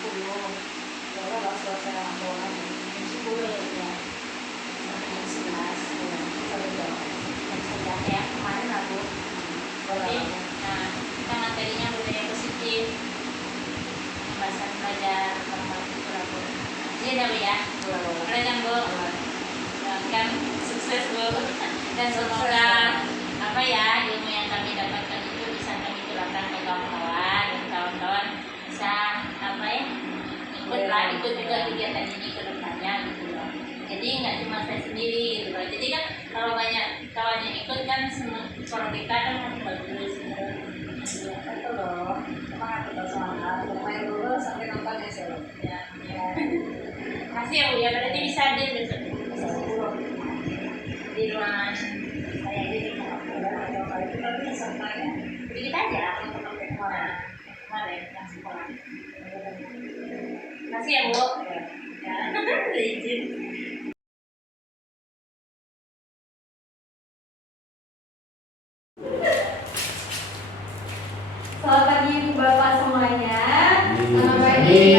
10. Kalau nggak selesai laporan jam 10 ya. Sampai jam 11 ya. Kalau jam sudah kayak kemarin aku. Jadi, nah kita materinya budaya positif, pembahasan belajar hal-hal itu aku. Jadi ada ya. Belajar Bu. Kan sukses Bu. Dan semoga apa ya ilmu yang kami dapatkan itu bisa kami terapkan ke kawan-kawan dan kawan-kawan bisa apa ya ikut juga kegiatan ini ke depannya gitu loh. Jadi nggak cuma saya sendiri gitu loh. Jadi kan kalau banyak kawan yang ikut kan suara kita kan makin bagus gitu. Itu loh, semangat kita semangat. Lumayan dulu sampai nonton ya sih. Ya. Makasih ya Bu ya, berarti bisa hadir besok di ruangan saya ini Tapi santai ya. sedikit aja untuk kemarin yang sekolah. Makasih ya Bu. Ya, izin. Selamat pagi Ibu Bapak semuanya. Selamat pagi.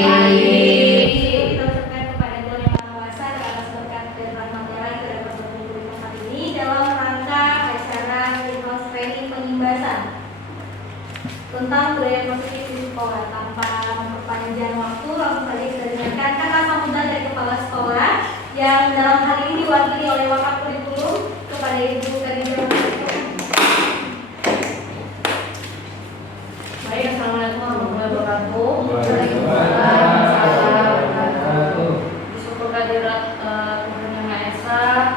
Kita ucapkan kepada Tuhan Yang Maha Kuasa atas berkat dan rahmat-Nya kita dapat berkumpul di tempat ini dalam rangka acara Greenhouse Training Penimbasan tentang budaya positif di sekolah. Tanpa memperpanjang waktu, langsung saja kita dengarkan kata sambutan dari Kepala Sekolah yang dalam hal ini diwakili oleh Wakaf Kurikulum kepada Ibu Khadijah. Baik, assalamualaikum warahmatullahi wabarakatuh. Waalaikumsalam. Bersyukur kehadirat Tuhan Yang Maha Esa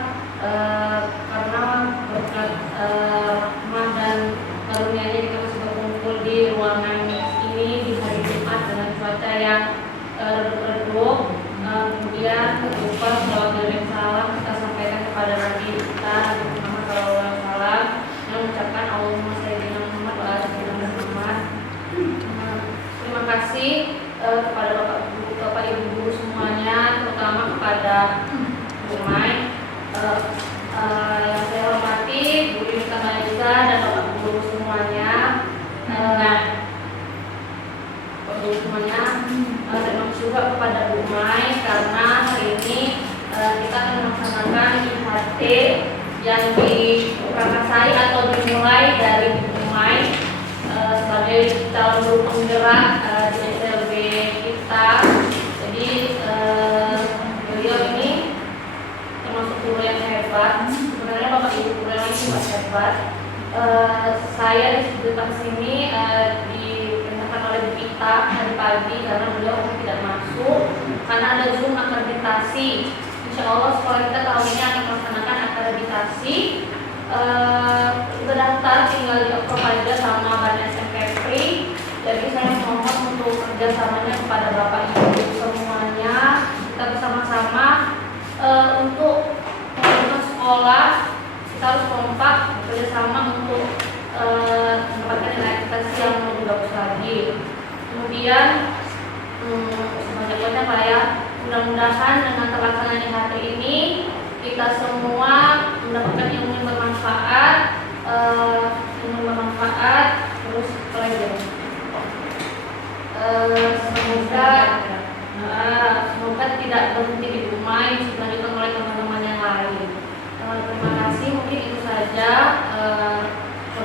karena berkat rahmat dan karunia-Nya kita bisa berkumpul di ruangan ini di hari Jumat dengan cuaca yang redup. Kemudian berupa salawat dan salam kita sampaikan kepada Nabi kita Nabi Muhammad SAW yang mengucapkan Allahumma sholli ala Muhammad wa ala ali Muhammad. Terima kasih kepada Bapak Ibu, Bapak Ibu guru semuanya, terutama kepada Bu Mai yang saya hormati, Bu Yunita Maisa dan Bapak Guru semuanya. Bapak Guru semuanya, terima kasih juga kepada Bu Mai karena hari ini kita akan melaksanakan IHT yang diprakarsai atau dimulai dari Bu Mai sebagai calon guru penggerak di SLB kita. Jadi beliau ini termasuk guru yang hebat. Sebenarnya Bapak Ibu guru yang lain juga hebat. Saya disebutkan sini diperintahkan oleh Bu Ita hari pagi karena beliau tidak masuk karena ada Zoom akreditasi. Insya Allah sekolah kita tahun ini akan melaksanakan akreditasi. Berdaftar tinggal di approve aja sama Ban SMP Free. Jadi saya mohon untuk kerjasamanya kepada Bapak Ibu semuanya. Kita bersama-sama untuk membangun sekolah kita harus kompak bekerjasama untuk mendapatkan nilai akreditasi yang lebih bagus lagi. Kemudian sebanyak-banyaknya Pak ya, mudah-mudahan dengan terlaksananya hari ini kita semua mendapatkan ilmu yang bermanfaat, terus pelajar. Semoga tidak berhenti di rumah, dilanjutkan oleh teman-teman yang lain. Terima kasih, mungkin itu saja.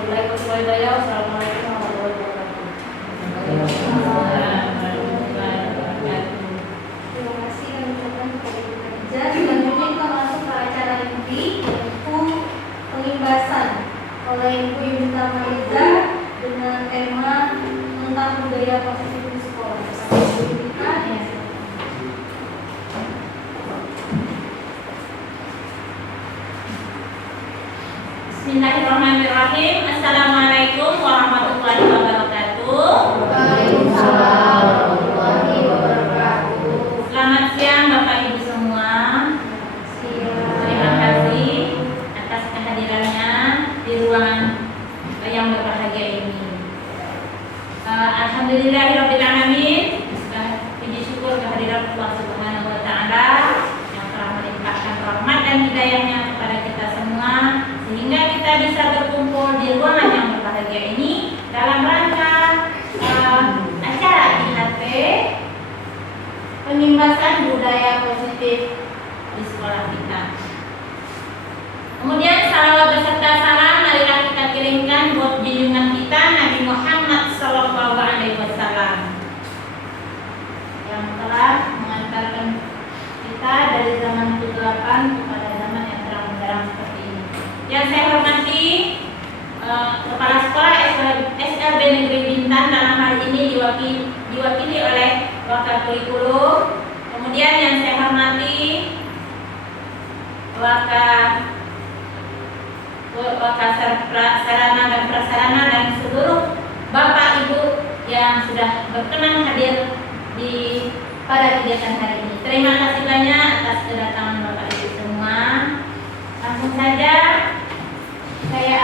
Wassalamualaikum warahmatullahi wabarakatuh. Terima kasih kami ucapkan kepada Ibu Khadijah. Selanjutnya kita masuk ke acara inti yaitu penimbasan oleh Ibu Yunita Maiza dengan tema tentang budaya positif di sekolah. Ibu Yunita, ya. Bismillahirrahmanirrahim. Assalamualaikum warahmatullahi wabarakatuh. Waalaikumsalam warahmatullahi wabarakatuh. Selamat siang Bapak Ibu semua. Terima kasih atas kehadirannya di ruangan yang berbahagia ini. Alhamdulillahirrahmanirrahim. Puji syukur kehadiran Allah Subhanahu wa Ta'ala yang telah melimpahkan rahmat dan hidayahnya kepada kita semua, sehingga kita bisa berkumpul di ruangan yang berbahagia ini dalam rangka acara IHT pengimbasan budaya positif di sekolah kita. Kemudian salawat beserta salam marilah kita kirimkan buat junjungan kita Nabi Muhammad SAW yang telah mengantarkan kita dari zaman kegelapan kepada zaman yang terang benderang seperti ini. Yang saya hormati Kepala Sekolah SLB Negeri Bintan dalam hal ini diwakili oleh Wakil Kurikulum. Kemudian yang saya hormati Wakil Sarana dan Prasarana dan seluruh Bapak Ibu yang sudah berkenan hadir pada kegiatan hari ini. Terima kasih banyak atas kedatangan Bapak Ibu semua. Langsung saja saya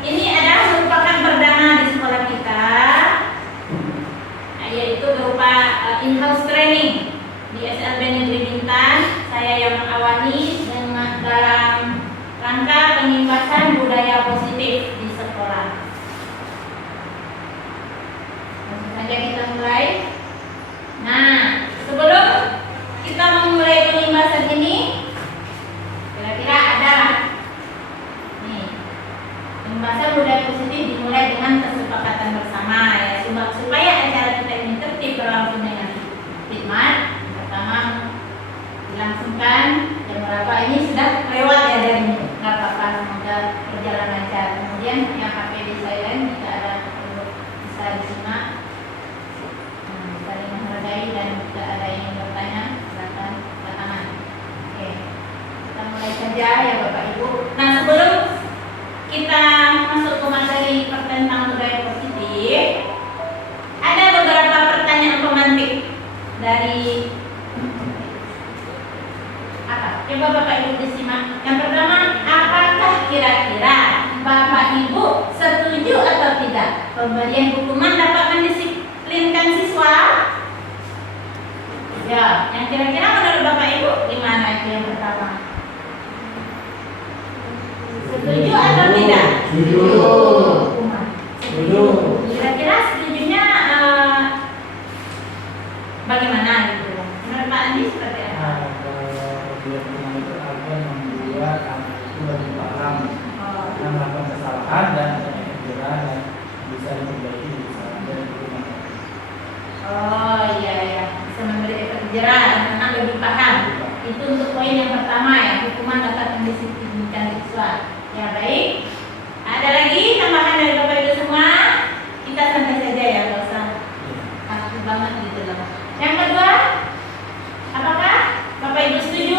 ini adalah merupakan perdana di sekolah kita, yaitu berupa in-house training di SLB Negeri Bintan. Saya yang mengawani dengan dalam rangka pengimbasan budaya positif di sekolah. Langsung saja kita mulai. Nah, sebelum kita memulai pengimbasan ini, kira-kira ada pembahasan budaya positif dimulai dengan kesepakatan bersama ya, supaya acara kita ini tertib berlangsung dengan hikmat. Pertama dilangsungkan jam berapa, ini sudah lewat ya dari ini, nggak apa-apa, semoga berjalan lancar. Kemudian yang HP di silent jika ada bisa disimak, saling menghargai, dan jika ada yang bertanya silakan angkat tangan. Oke, kita mulai saja ya Bapak Ibu. Nah, sebelum kita masuk ke materi tentang budaya positif, ada beberapa pertanyaan pemantik dari apa? Coba Bapak Ibu disimak. Yang pertama, apakah kira-kira Bapak Ibu setuju atau tidak pemberian hukuman dapat mendisiplinkan siswa? Ya, yang kira-kira menurut Bapak Ibu gimana itu yang pertama? Setuju atau tidak? Setuju. Setuju. Kira-kira setujunya bagaimana gitu? Menurut Pak Andi seperti apa? Kalau dia pernah itu apa yang membuat anak itu lebih paham yang melakukan kesalahan dan efek jerah dan bisa diperbaiki kesalahan dan hukuman. Oh iya, bisa memberi efek jerah dan anak lebih paham. Itu untuk poin yang pertama ya, hukuman dapat mendisiplinkan siswa. Ya baik. Ada lagi tambahan dari Bapak Ibu semua? Kita santai saja ya, nggak usah takut banget gitu loh. Yang kedua, apakah Bapak Ibu setuju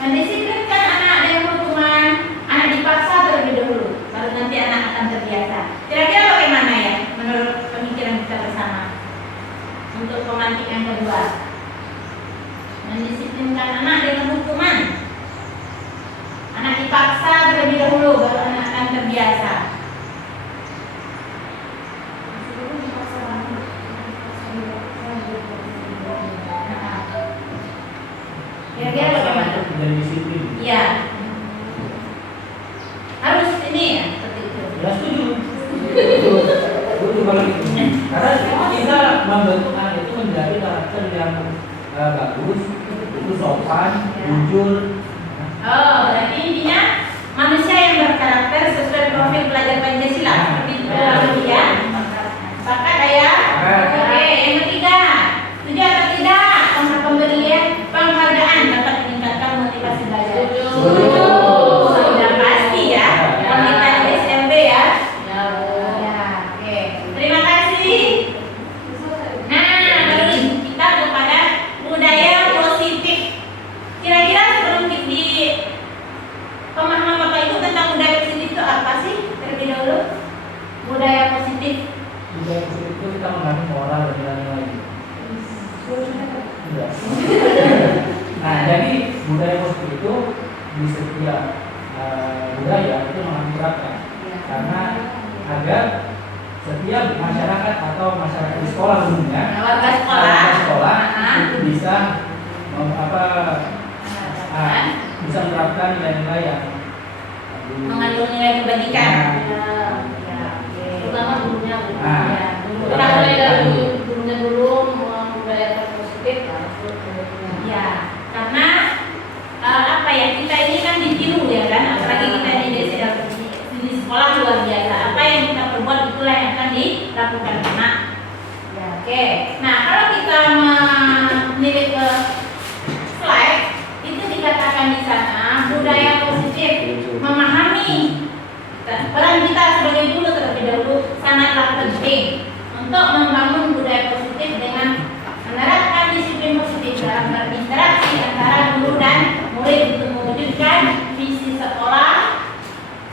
mendisiplinkan anak dengan hukuman? Anak dipaksa terlebih dahulu, baru nanti anak akan terbiasa. Kira-kira bagaimana ya menurut pemikiran kita bersama? Untuk pemantik yang kedua, mendisiplinkan anak dengan hukuman. Anak dipaksa terlebih dahulu, baru anak akan terbiasa. Kira-kira bagaimana? Dari disiplin. Iya. Harus ini ya, seperti itu. Ya setuju. Setuju kalau gitu. Karena kita membentuk anak itu menjadi karakter yang bagus, itu sopan, jujur. Oh, berarti intinya manusia yang berkarakter sesuai profil pelajar Pancasila, seperti itu ya. Sepakat ya? Oke, yang ketiga, setuju atau tidak tentang pemberian penghargaan dapat meningkatkan motivasi belajar? Setuju. Sudah pasti ya. Kalau kita di SMB ya. Ya, oke. Terima kasih. Nah, baru kita kepada budaya positif. Kira-kira sebelum di pemahaman Bapak Ibu tentang budaya positif itu apa sih? Terlebih dahulu, budaya positif. Budaya positif itu kita mengandung moral dan nilai-nilai. Iya. Nah, jadi budaya positif itu di setiap budaya itu mengaturkan karena agar setiap masyarakat atau masyarakat di sekolah umumnya, Warga sekolah. itu bisa bisa menerapkan nilai-nilai yang Mengandung nilai kebajikan. Terutama gurunya. Nah, Kita mulai dari gurunya dulu membudayakan positif. Ya, karena apa ya, kita ini kan ditiru ya kan, apalagi kita di sekolah luar biasa. Apa yang kita perbuat itulah yang akan dilakukan anak. Ya, oke. Nah, kalau kita menilik ke slide, itu dikatakan di sana budaya positif memahami peran kita sebagai guru terlebih dahulu sangatlah penting untuk membangun budaya positif dengan menerapkan disiplin positif dalam berinteraksi antara guru dan murid untuk mewujudkan visi sekolah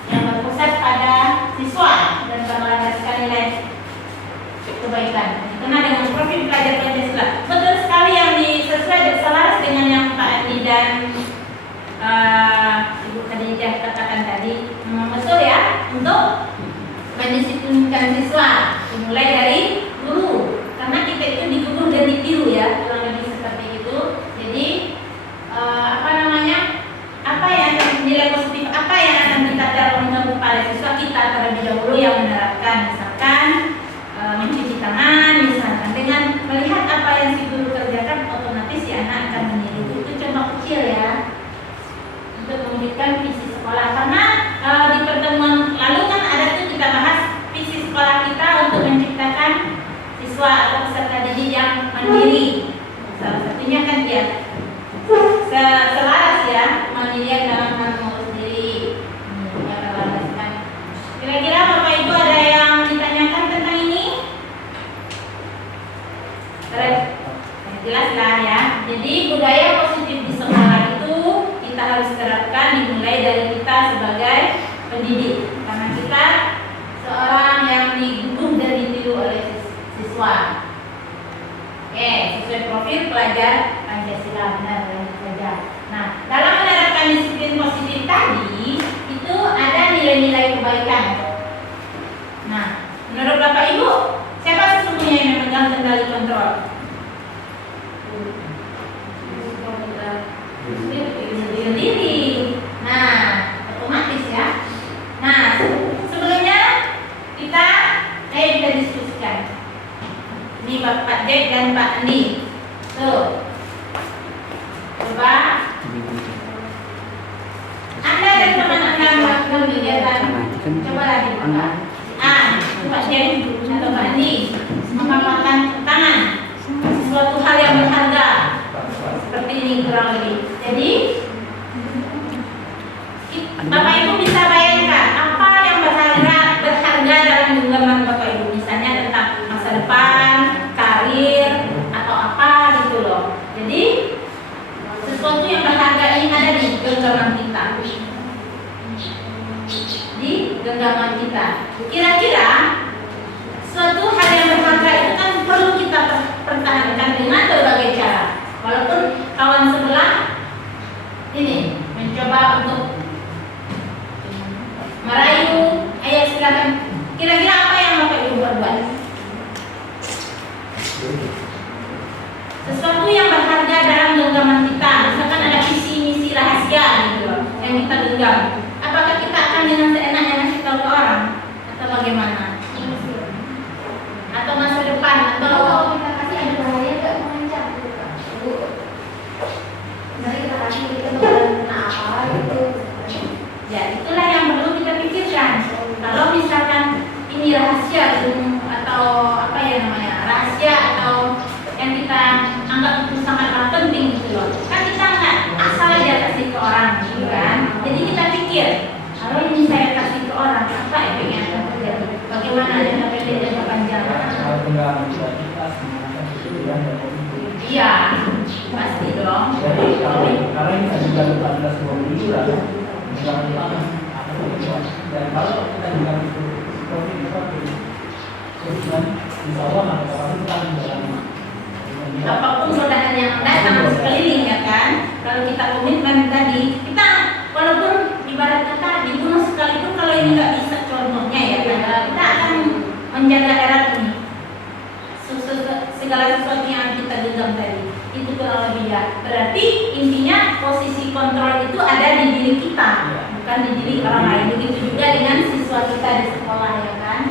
yang berpusat pada siswa dan berlandaskan nilai kebaikan. Dikenal dengan profil pelajar Pancasila. Betul sekali yang sesuai selaras dengan yang Pak Andi dan Ibu Khadijah katakan tadi. Memang betul ya, untuk mendisiplinkan siswa dimulai dari guru, karena kita itu dikubur dan ditiru ya, kurang lebih seperti itu. Jadi apa yang nilai positif apa yang akan kita tanamkan kepada siswa kita terlebih dahulu yang menerapkan, misalkan mencuci tangan, misalkan dengan melihat apa yang si guru kerjakan, otomatis si anak akan meniru. Itu contoh kecil ya untuk mewujudkan visi sekolah. Karena di pertemuan lalu kan ada tuh kita bahas visi sekolah kita untuk menciptakan siswa atau peserta didik yang mandiri. Salah satunya kan dia selaras ya, mandiri dalam hal mengurus diri. Kira-kira Bapak Ibu ada yang ditanyakan tentang ini? Jelas lah ya. Jadi budaya positif di sekolah itu kita harus terapkan dimulai dari kita sebagai pendidik, karena kita seorang yang digugur dan ditiru oleh siswa. Oke, sesuai profil pelajar Pancasila, benar saja. Nah, dalam menerapkan disiplin positif tadi itu ada nilai-nilai kebaikan. Nah, menurut Bapak Ibu, siapa sesungguhnya yang memegang kendali kontrol? Sendiri. Nah, otomatis ya. Nah, sebelumnya kita diskusikan. Ini Pak Dek dan Pak Andi. Tuh. Coba Anda dan teman Anda melakukan kegiatan. Coba lagi Pak. Pak Dek atau Pak Andi memaparkan tangan sesuatu hal yang berharga. Seperti ini kurang lebih. Jadi Bapak Ibu bisa bayangkan apa yang berharga dalam genggaman Bapak Ibu, misalnya tentang masa depan, karir, atau apa gitu loh. Jadi sesuatu yang berharga ini ada di genggaman kita. Di genggaman kita. Kira-kira suatu hal yang berharga itu kan perlu kita pertahankan dengan berbagai cara. Walaupun kawan sebelah ini mencoba untuk merayu, ayo silakan. Kira-kira apa yang Bapak Ibu buat? Sesuatu yang berharga dalam genggaman kita. Misalkan ada visi misi rahasia gitu loh, yang kita genggam. Apakah kita akan dengan seenaknya ngasih tahu ke orang atau bagaimana? Atau masa depan atau kita kasih ada bahaya nggak mengancam gitu Pak? Mari kita kasih kita apa gitu. ya, itulah yang perlu kita pikirkan. Kalau misalkan ini rahasia atau apa ya namanya, rahasia atau yang kita anggap itu sangatlah penting gitu loh, kan kita nggak asal aja kasih ke orang gitu kan. Jadi kita pikir, kalau ini saya kasih ke orang, apa efeknya akan terjadi, bagaimana jangka pendek jangka panjang. Iya, pasti dong. Jadi kalau ini juga 14-20 dan kalau kita juga insya Allah apapun godaan yang datang sekeliling ya kan, kalau kita komitmen tadi, kita walaupun ibarat kata dibunuh sekalipun, kalau ini nggak bisa contohnya ya kan, kita akan menjaga erat ini segala sesuatu yang kita genggam tadi itu kurang lebih ya. Berarti intinya posisi kontrol itu ada di diri kita, bukan di diri orang lain. Begitu juga dengan siswa kita di sekolah ya kan.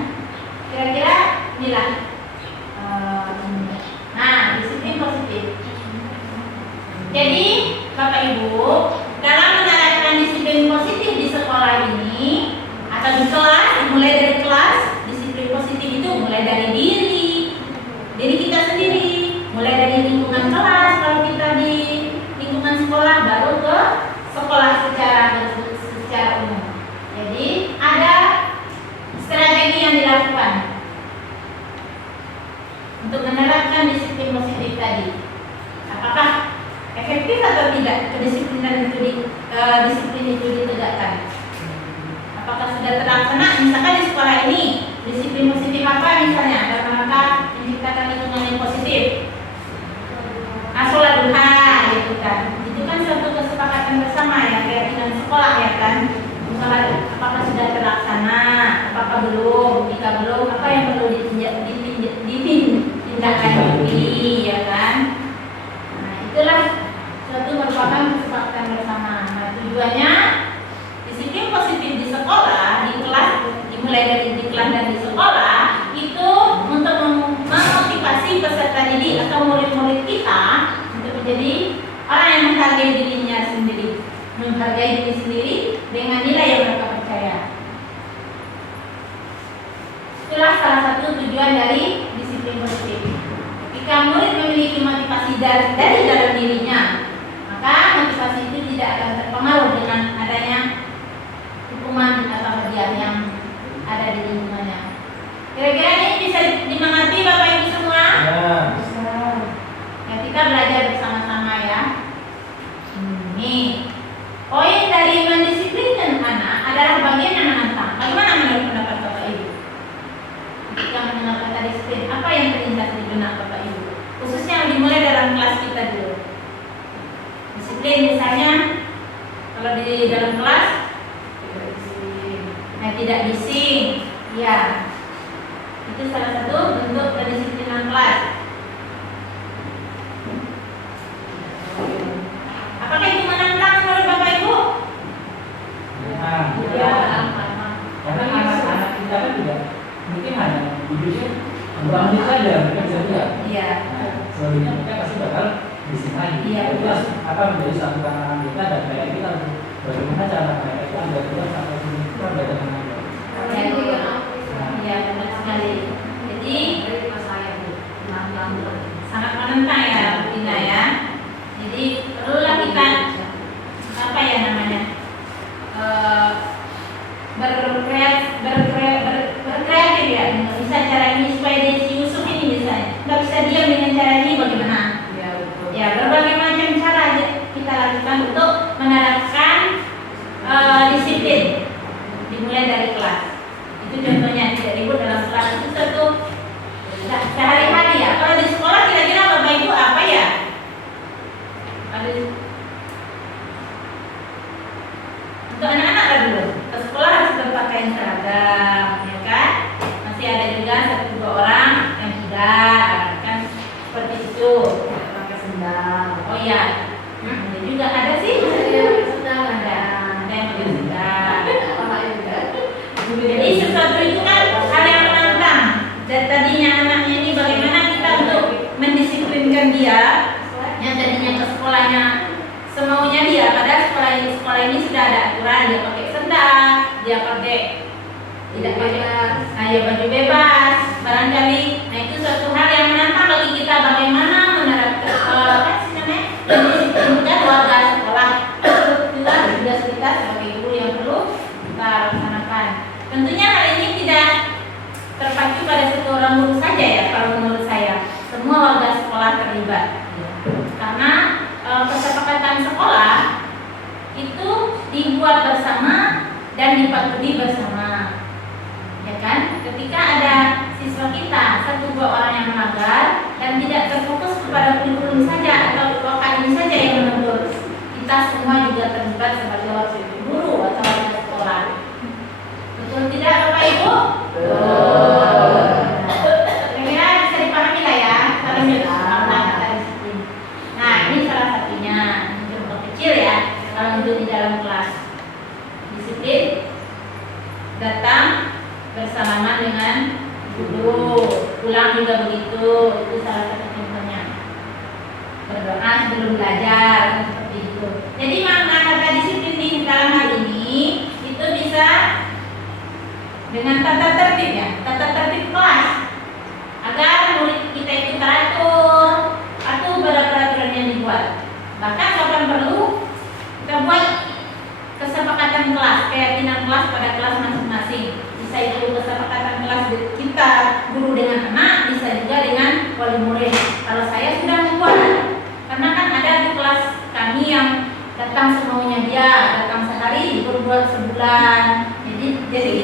Kira-kira inilah nah disiplin positif. Jadi Bapak Ibu, dalam menerapkan disiplin positif di sekolah ini atau di kelas, mulai dari kelas, disiplin positif itu mulai dari diri kita sendiri, mulai dari lingkungan kelas kalau kita di lingkungan sekolah, baru ke sekolah secara umum. Jadi ada strategi yang dilakukan untuk menerapkan disiplin positif tadi. Apakah efektif atau tidak kedisiplinan disiplin itu ditegakkan? Apakah sudah terlaksana? Misalkan di sekolah ini disiplin positif apa misalnya dalam rangka menciptakan lingkungan yang positif? Sholat duha, gitu kan? Itu kan suatu kesepakatan bersama ya, keyakinan sekolah ya kan? Apakah sudah terlaksana? Apakah belum? Jika belum, apa yang perlu ditindaklanjuti ya kan? Nah, itulah suatu merupakan kesepakatan bersama. Nah, tujuannya disiplin positif di sekolah, di kelas, dimulai dari di kelas dan di sekolah itu untuk memotivasi peserta didik atau murid-murid kita untuk menjadi orang yang menghargai dirinya sendiri, menghargai diri sendiri dengan nilai yang mereka percaya. Itulah salah satu tujuan dari disiplin positif. Ketika murid memiliki motivasi dari dalam dirinya, maka motivasi itu tidak akan terpengaruh dengan adanya hukuman atau hadiah yang ada di lingkungannya. Kira-kira ini bisa dimengerti Bapak Ibu semua? Ya. Ya, kita belajar bersama-sama ya. Nih, poin dari mendisiplinkan anak adalah bagian yang menantang. Bagaimana menurut pendapat Bapak Ibu? Ketika mendengar kata disiplin, apa yang terlintas di benak Bapak Ibu? Khususnya yang dimulai dalam kelas kita dulu. Disiplin misalnya, kalau di dalam kelas tidak bising, ya, itu salah satu bentuk kedisiplinan kelas. Apakah itu menantang menurut Bapak Ibu? Ya. Karena anak-anak kita kan tidak mungkin hanya hidupnya beberapa menit saja mereka bisa lihat. Iya. Selanjutnya mereka pasti bakal bising lagi. Iya. Itu akan menjadi satu tantangan kita dan kayak kita untuk bagaimana cara mereka itu agar kita sampai sini kita belajar dengan baik. Ya, benar sekali. Jadi sangat menentang ya, Bina ya. Jadi perlulah kita apa ya namanya berkreatif ya. Bisa cara ini supaya Desi Yusuf ini bisa. Nggak bisa diam dengan cara ini bagaimana? Ya, berbagai macam cara kita lakukan untuk menerapkan disiplin. Dimulai dari kelas. Itu contohnya, tidak ribut dalam kelas itu satu sehari-hari ya. Kalau di sekolah kira-kira Bapak Ibu apa ya? Untuk anak-anak lah dulu. Ke sekolah harus berpakaian seragam, ya kan? Masih ada juga 1-2 orang yang tidak, kan seperti itu. Pakai sendal. Oh iya, ada juga ada sih. Ada yang pakai sendal. Jadi sesuatu itu kan hal yang menantang. Dan tadinya anaknya ini bagaimana kita untuk mendisiplinkan dia yang tadinya ke sekolahnya semaunya dia, padahal sekolah ini sudah ada aturan, dia pakai sendal, dia pakai tidak pakai baju bebas barangkali. Nah, itu suatu hal yang menantang bagi kita bagaimana menerapkan mendisiplinkan warga sekolah. Itulah tugas kita sebagai guru yang perlu kita laksanakan. Tentunya hal ini tidak terpacu pada satu orang guru saja ya, kalau menurut saya semua warga sekolah terlibat karena kesepakatan sekolah itu dibuat bersama dan dipatuhi bersama, ya kan? Ketika ada siswa kita 1-2 orang yang melanggar dan tidak terfokus kepada kurikulum saja atau lokal ini saja yang menegur, kita semua juga terlibat sebagai warga guru atau warga sekolah. Betul tidak Bapak Ibu? Kira-kira bisa dipahami lah ya. Nah, ini salah satunya contoh kecil ya. Kalau untuk di dalam kelas disiplin datang bersalaman dengan guru, pulang juga begitu. Itu salah satu contohnya. berdoa sebelum belajar seperti itu. Jadi makna kata disiplin di dalam hal ini itu bisa dengan tata tertib ya, tata tertib kelas agar murid kita itu teratur, patuh pada peraturan yang dibuat. Bahkan kapan perlu kita buat kesepakatan kelas, keyakinan kelas pada kelas masing-masing. Bisa itu kesepakatan kelas kita guru dengan anak, bisa juga dengan wali murid. Kalau saya sudah membuat, karena kan ada di kelas kami yang datang semaunya dia, datang sehari, berbuat sebulan. Jadi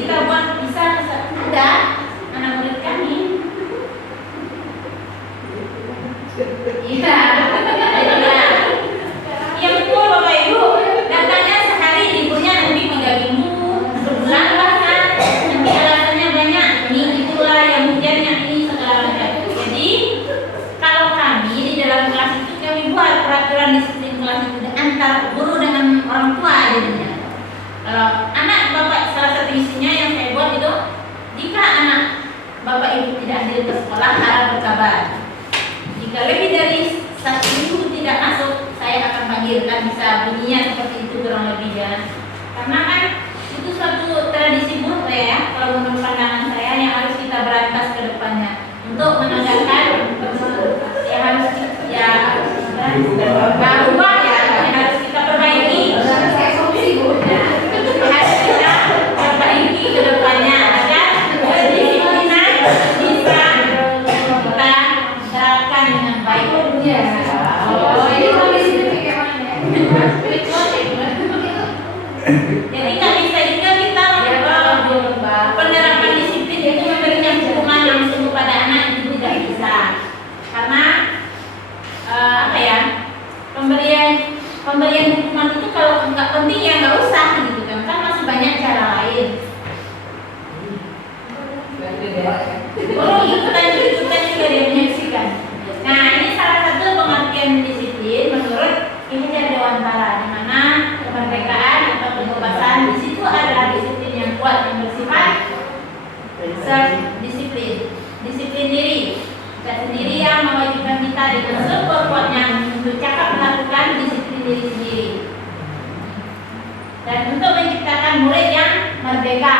kita buat bisa ada anak murid kami. Iya, yang betul Bapak Ibu, datangnya sehari, liburnya nanti 3 minggu, sebulan bahkan, nanti alasannya banyak, ini itulah yang hujannya ini segala macam. Jadi kalau kami di dalam kelas itu kami buat peraturan disiplin kelas itu antar guru dengan orang tua jadinya. Kalau anak Bapak salah satu isinya yang saya buat itu, jika anak Bapak Ibu tidak hadir ke sekolah harap berkabar. Jika lebih dari 1 minggu tidak masuk, saya akan panggilkan, bisa bunyinya seperti itu kurang lebih ya. Karena kan itu suatu tradisi buruk ya, kalau menurut pandangan saya yang harus kita berantas ke depannya untuk menegakkan ya harus ya berubah ya, yang harus kita perbaiki. Harus kita perbaiki ke depannya agar kedisiplinan bisa kita terapkan dengan baik. Oh, ini jadi nggak bisa juga kita penerapan disiplin itu memberikan hukuman langsung kepada anak, itu tidak bisa. Karena apa ya, pemberian hukuman itu kalau nggak penting ya nggak usah gitu kan masih banyak cara lain. Oh, ikutan juga dia menyaksikan. Nah, ini salah satu pengertian disiplin menurut ini dari Dewantara, di mana kemerdekaan atau kebebasan di situ adalah disiplin yang kuat yang bersifat disiplin diri. Kita sendiri yang mewajibkan kita dengan sekuat-kuatnya untuk cakap melakukan disiplin diri sendiri. Dan untuk menciptakan murid yang merdeka,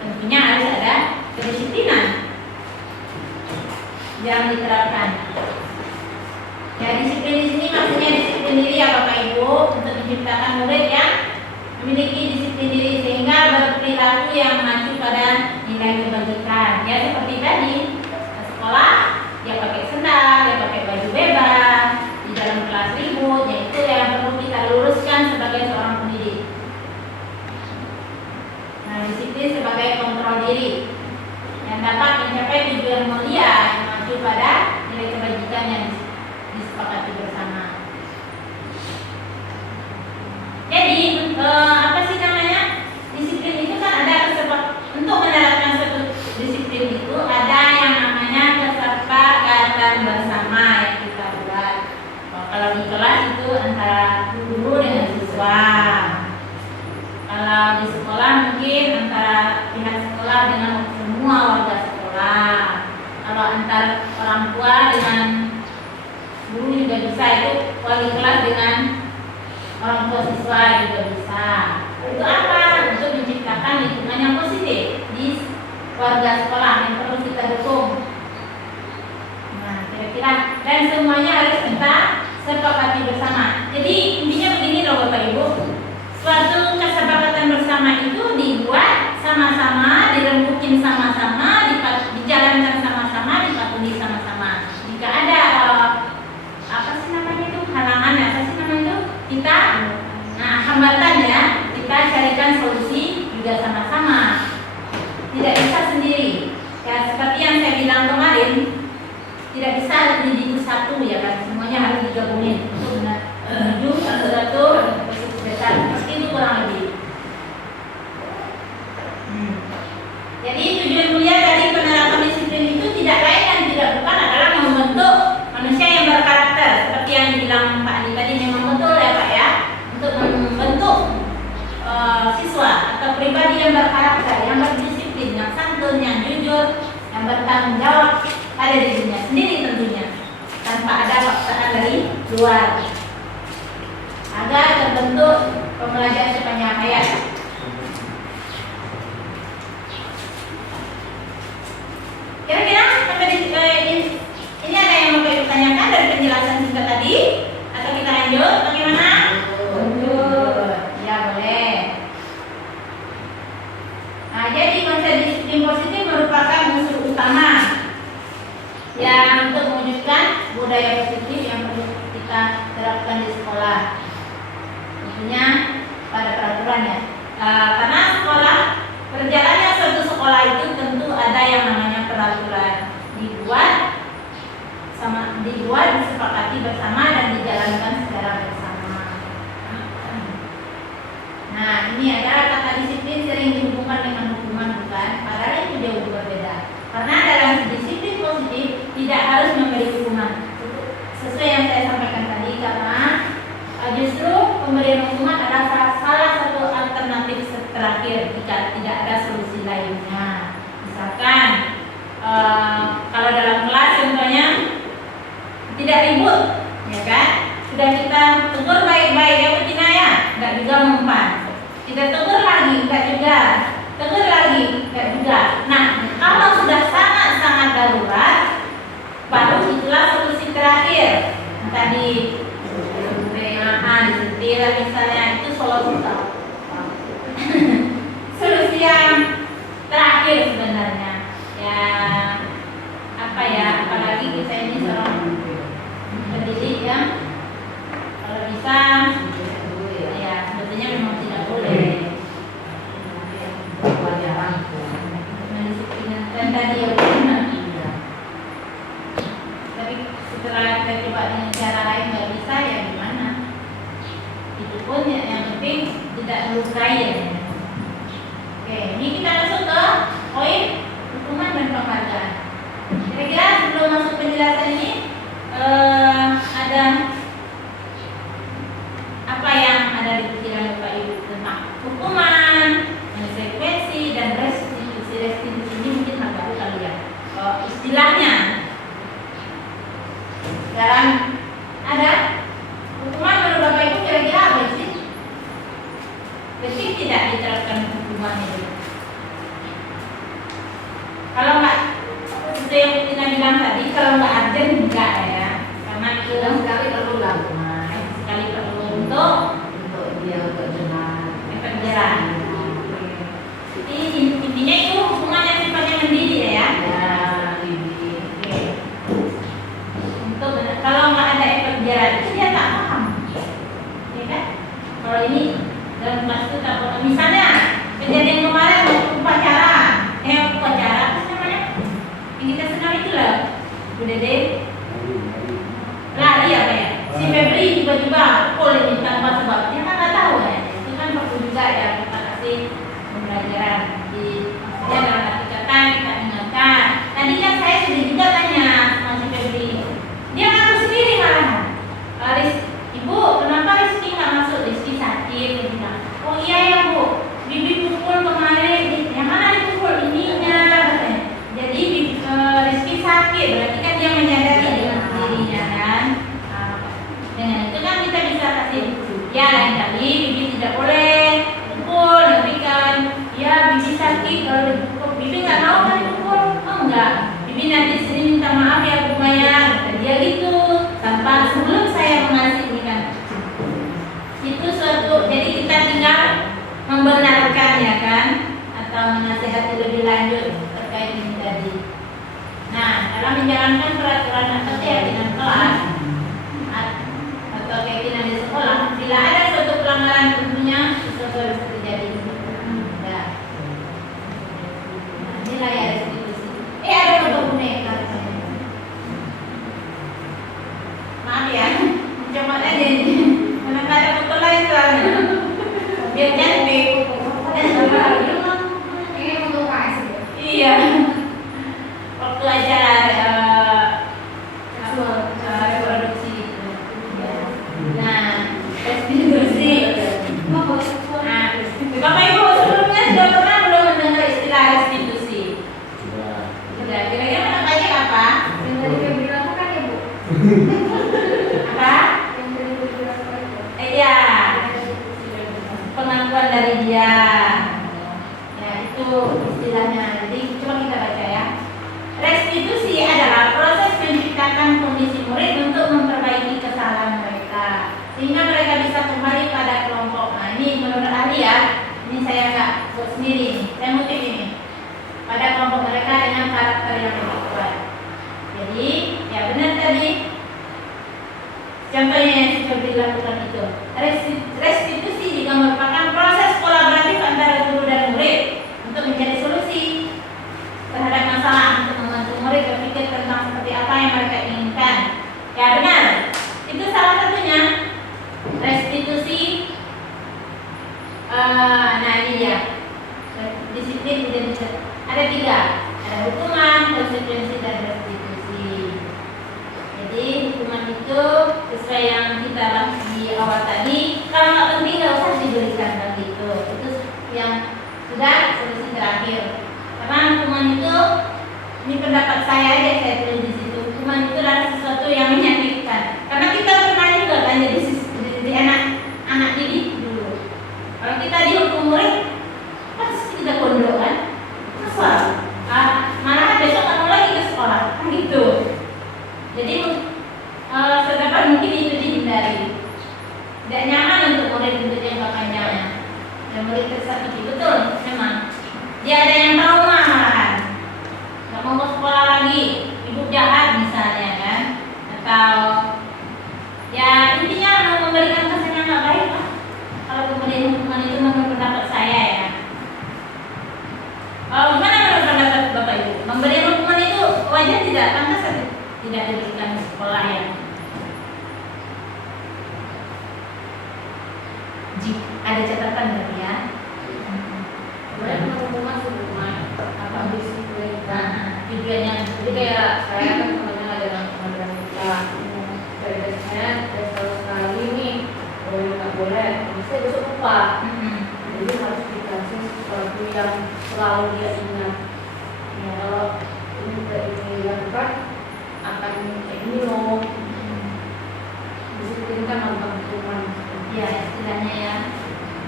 tentunya harus ada kedisiplinan yang diterapkan. Ya, disiplin di sini maksudnya disiplin diri ya Bapak Ibu, untuk menciptakan murid yang memiliki disiplin diri sehingga berperilaku yang mengacu pada nilai kebajikan. Ya seperti tadi ke sekolah dia pakai sendal, dia pakai baju bebas, di dalam kelas ribut, yaitu yang perlu kita luruskan sebagai seorang pendidik. Nah, disiplin sebagai kontrol diri yang dapat mencapai tujuan mulia yang mengacu pada nilai kebajikan yang disepakati bersama. Jadi apa sih namanya, disiplin itu kan ada untuk menerapkan suatu disiplin itu ada yang namanya kesepakatan bersama yang kita buat. Kalau di kelas itu antara guru dengan siswa. Kalau di sekolah mungkin antara pihak sekolah dengan semua warga sekolah. Kalau antar orang tua dengan guru juga bisa, itu wali kelas dengan orang tua siswa juga bisa. Itu apa? Untuk menciptakan lingkungan yang positif di warga sekolah yang perlu kita dukung. Nah, kira-kira dan semuanya harus kita sepakati bersama. Jadi intinya begini loh Bapak Ibu, suatu kesepakatan bersama itu dibuat sama-sama, dirembukin sama-sama, dijalankan sama-sama, dipatuhi sama-sama. Jika ada apa sih namanya itu, halangan, apa sih namanya itu, kita hambatan ya, kita carikan solusi juga sama-sama, tidak bisa sendiri ya. Seperti yang saya bilang kemarin, tidak bisa individu satu ya kan, semuanya harus digabungin untuk menuju satu besar, seperti itu kurang lebih. Jadi tujuan mulia dari penerapan disiplin itu tidak lain dan tidak bukan adalah membentuk manusia yang berkarakter, seperti yang dibilang Pak Andi tadi. Memang betul ya Pak ya, untuk membentuk siswa atau pribadi yang berkarakter, yang berdisiplin, yang santun, yang jujur, yang bertanggung jawab pada dirinya sendiri tentunya, tanpa ada paksaan dari luar agar terbentuk pembelajaran sepanjang hayat. Kira-kira sampai ini ada yang mau Ibu tanyakan dari penjelasan singkat tadi atau kita lanjut bagaimana? Lanjut. Ya boleh. Nah, jadi konsep disiplin positif merupakan unsur utama yang untuk mewujudkan budaya positif yang perlu kita terapkan di sekolah. Tentunya pada peraturannya. Karena sekolah, perjalannya suatu sekolah itu tentu ada yang namanya peraturan dibuat, disepakati bersama dan dijalankan secara bersama. Nah, ini adalah kata disiplin sering dihubungkan dengan hukuman, bukan? Padahal itu jauh berbeda. Karena dalam disiplin positif tidak harus memberi hukuman. Sesuai yang saya sampaikan tadi, karena justru pemberian hukuman adalah salah satu alternatif terakhir jika tidak ada solusi lainnya. Misalkan kalau dalam kelas contohnya tidak ribut, ya kan? Sudah kita tegur baik-baik, ya Betina ya, enggak juga mempan. Kita tegur lagi, enggak juga. Tegur lagi, enggak juga. Nah, kalau sudah sangat-sangat darurat, baru itulah solusi terakhir. Tadi disetir misalnya, itu solusi solusi yang terakhir sebenarnya. Ya apa ya, apalagi kita ini seorang pendidik yang kalau bisa ya sebetulnya memang tidak boleh mendisiplinkan tadi ya benar. Tapi setelah kita coba dengan cara lain nggak bisa, ya gimana? Itu pun ya, yang penting tidak melukai ya. Oke, ini kita masuk ke poin hukuman dan penghargaan. Kira-kira sebelum masuk penjelasan ini ada apa yang ada di pikiran Bapak Ibu tentang hukuman, konsekuensi dan restitusi. Restitusi ini mungkin agak kali ya istilahnya. Sekarang ada hukuman menurut Bapak Ibu kira-kira apa sih? Penting tidak diterapkan hukuman itu? Kalau nggak seperti yang kita bilang tadi, kalau nggak urgent enggak ya, karena itu sekali perlu lakukan, sekali perlu untuk dia untuk dengan efek jerah. Jadi intinya itu hukuman yang sifatnya mendidik ya. ini Oke. Untuk kalau nggak ada efek jerah itu dia tak paham, ya kan? Kalau ini dalam kelas itu tak paham. Misalnya kejadian kemarin upacara apa namanya? Yang kita senang itu lah, Bu Dede. Lari apa ya? Si Febri tiba-tiba pukul ini tanpa sebab, dia kan nggak tahu ya. Itu kan perlu juga ya kita kasih pembelajaran di maksudnya dalam arti kata kita ingatkan. Tadi kan saya sudah juga tanya sama si Febri, dia ngaku sendiri malahan. Ibu, kenapa Rizky nggak masuk? Rizky sakit. Dia bilang, oh iya ya Bu, Bibi pukul kemarin. Yang mana dipukul? Ininya katanya. Jadi Rizky sakit, berarti kan dia menyadari dengan dirinya kan. Dengan itu kan kita bisa kasih, ya lain kali Bibi tidak boleh pukul, tapi kan ya Bibi sakit kalau dipukul. Bibi nggak tahu kan dipukul? Oh enggak, Bibi nanti sini minta maaf ya Bu Maya. Kata dia gitu, tanpa sebelum saya mengasih ini kan. Itu suatu, jadi kita tinggal membenarkan ya kan, atau menasihati lebih lanjut terkait ini tadi. Nah, dalam menjalankan peraturan atau keyakinan kelas atau keyakinan di sekolah, bila ada suatu pelanggaran tentunya sesuatu harus terjadi. Nah, inilah ya restitusi. Ada foto boneka. Maaf ya, coba aja ini. Mana ada foto lain soalnya. Biar cantik. ini untuk KS. Iya. Waktu acara produksi itu. Nah, restitusi. Nah, Bapak Ibu sebelumnya sudah pernah belum mendengar istilah restitusi? Sudah. Kira-kira menurut Bapak apa? Yang tadi Febri lakukan ya Bu. Apa? pengakuan dari dia. Ya, itu istilahnya. Jadi coba kita baca ya. Restitusi adalah proses menciptakan kondisi murid untuk memperbaiki kesalahan mereka sehingga mereka bisa kembali pada kelompok. Nah, ini menurut ahli ya. Ini saya nggak buat sendiri nih. Saya ngutip ini. Pada kelompok mereka dengan karakter yang lebih kuat. Jadi, ya benar tadi. Contohnya yang seperti dilakukan itu. Restitusi juga merupakan proses kolaboratif antara guru dan murid untuk mencari solusi terhadap masalah, untuk membantu murid berpikir tentang seperti apa yang mereka inginkan. Ya benar, itu salah satunya restitusi. Nah ini ya, disiplin ada 3, ada hukuman, konsekuensi, dan restitusi. Jadi hukuman itu sesuai yang kita bahas di awal tadi. Kalau nggak penting nggak usah diberikan begitu. Itu yang sudah solusi terakhir. Karena hukuman itu, ini pendapat saya aja, saya tulis di situ. Hukuman itu adalah sesuatu yang menyakitkan. Karena kita pernah juga kan jadi anak didik dulu. Kalau kita dihukum murid, pasti kita kondok kan? Masa? Malah besok kamu lagi ke sekolah, kan gitu. Jadi sedapat mungkin itu dihindari. Tidak nyaman untuk murid untuk jangka panjangnya. Dan murid tersakiti betul, memang. Dia ada yang trauma malahan, nggak mau ke sekolah lagi, ibu jahat misalnya kan, atau ya intinya mau memberikan kesan yang nggak baik lah. Kalau kemudian hukuman itu menurut pendapat saya ya. Gimana menurut pendapat Bapak Ibu? Memberikan hukuman itu wajar tidak? Pantas tidak diberikan di sekolah ya? Ada catatan berarti ya? Sebenarnya hukuman hukuman apa disiplin kan? Tujuannya Jadi kayak saya kan temannya ada yang madrasah. Dari biasanya saya selalu sekali nih boleh nggak boleh, bisa besok lupa. Jadi harus dikasih sesuatu yang selalu dia ingat. Ya kalau ini tidak dilakukan akan kayak ini loh. Disiplinkan tentang hukuman. ya istilahnya ya,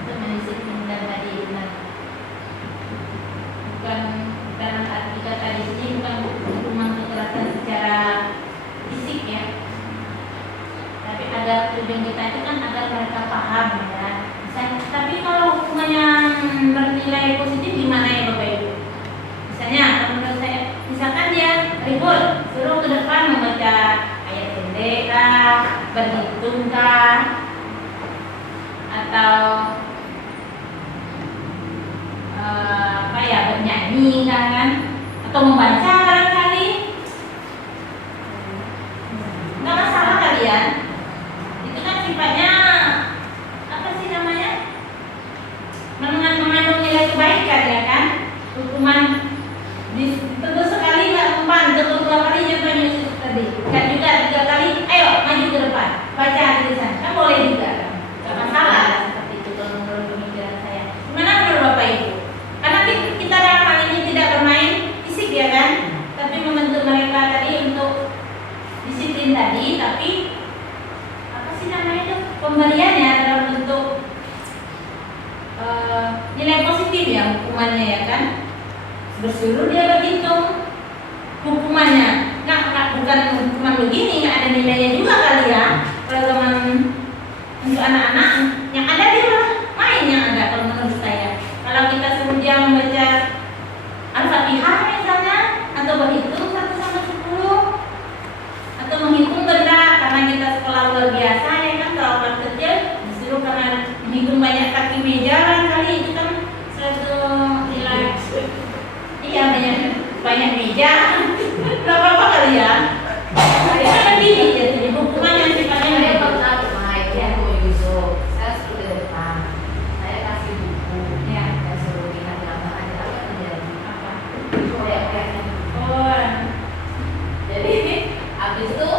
untuk mendisiplinkan tadi benar. Bukan dalam arti kata di sini bukan hukuman kekerasan secara fisik ya, tapi agar tujuan kita itu kan agar mereka paham ya. Tapi kalau hukuman yang bernilai positif gimana ya Bapak Ibu? Misalnya, kalau menurut saya, misalkan dia ribut, suruh ke depan membaca ayat pendek kah, berhitung kah, atau bernyanyi kan, atau membaca barangkali, nggak masalah kalian. Itu kan sifatnya apa sih namanya, mengandung nilai kebaikan ya kan. Hukuman tentu sekali nggak mempan, tentu 2 kali contohnya tadi, kan juga 3 kali, ayo maju ke depan baca tulisan, kan boleh juga kan, nggak masalah seperti itu kalau menurut pemikiran saya. Gimana menurut Bapak Ibu? Karena kita dalam hal ini tidak bermain fisik ya kan, tapi membentuk mereka tadi untuk disiplin tadi, tapi apa sih namanya itu, pemberiannya dalam bentuk nilai positif ya hukumannya ya kan. Bersuruh dia berhitung hukumannya, bukan hukuman begini, nggak ada nilainya juga kali ya. Kalau teman untuk anak-anak yang ada dia malah main yang ada kalau menurut saya. Kalau kita suruh dia membaca Al-Fatihah misalnya, atau berhitung 1 sampai 10, atau menghitung benda, karena kita sekolah luar biasa ya kan, kalau anak kecil disuruh karena menghitung banyak kaki meja kali, itu kan suatu nilai. Iya, banyak meja. Berapa kali ya? Saya begini jadi hukuman yang sifatnya Saya pernah bermain Yusuf. Saya suruh di depan. Saya kasih buku. ya. Saya suruh lihat gambar aja apa yang terjadi. Apa? Proyek-proyeknya. Oh, Jadi habis itu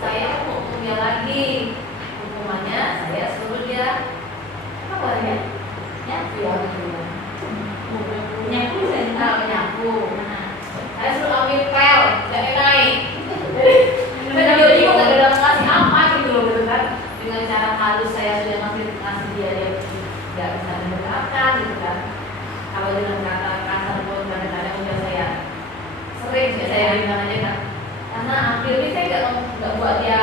saya hukum dia lagi. Hukumannya saya suruh dia apa ya? Nyapu ya. nyapu saya. Menyapu. Nah, Saya suruh ambil pel, jangan naik. Jadi saya juga bingung nggak dalam ngasih apa gitu loh, gitu kan? Dengan cara halus saya sudah ngasih dia nggak bisa dengar dengan kata kasar pun kadang-kadang udah saya sering saya bilang aja kan, karena akhirnya saya nggak buat dia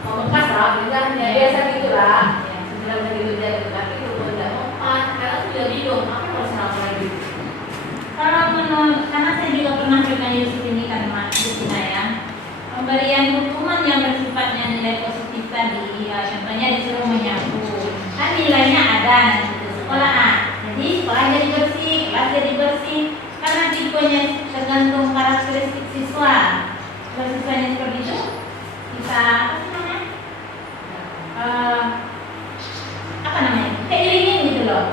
membekas lah, udah hanya biasa gitulah, ya sebenarnya begitu aja gitu, tapi kalau nggak mempan, karena sudah bingung apa yang harus apa lagi. Kalau menurut, karena saya juga pernah dengan Yusuf ini kan Mas Justina ya, pemberian hukuman yang bersifatnya nilai positif tadi, ya, contohnya disuruh menyapu, kan nilainya ada di sekolah A, jadi sekolah jadi bersih, kelas jadi bersih, karena tipenya tergantung karakteristik siswa. Kalau siswanya seperti itu, bisa apa sih namanya? Apa namanya? Kayak diringin gitu loh.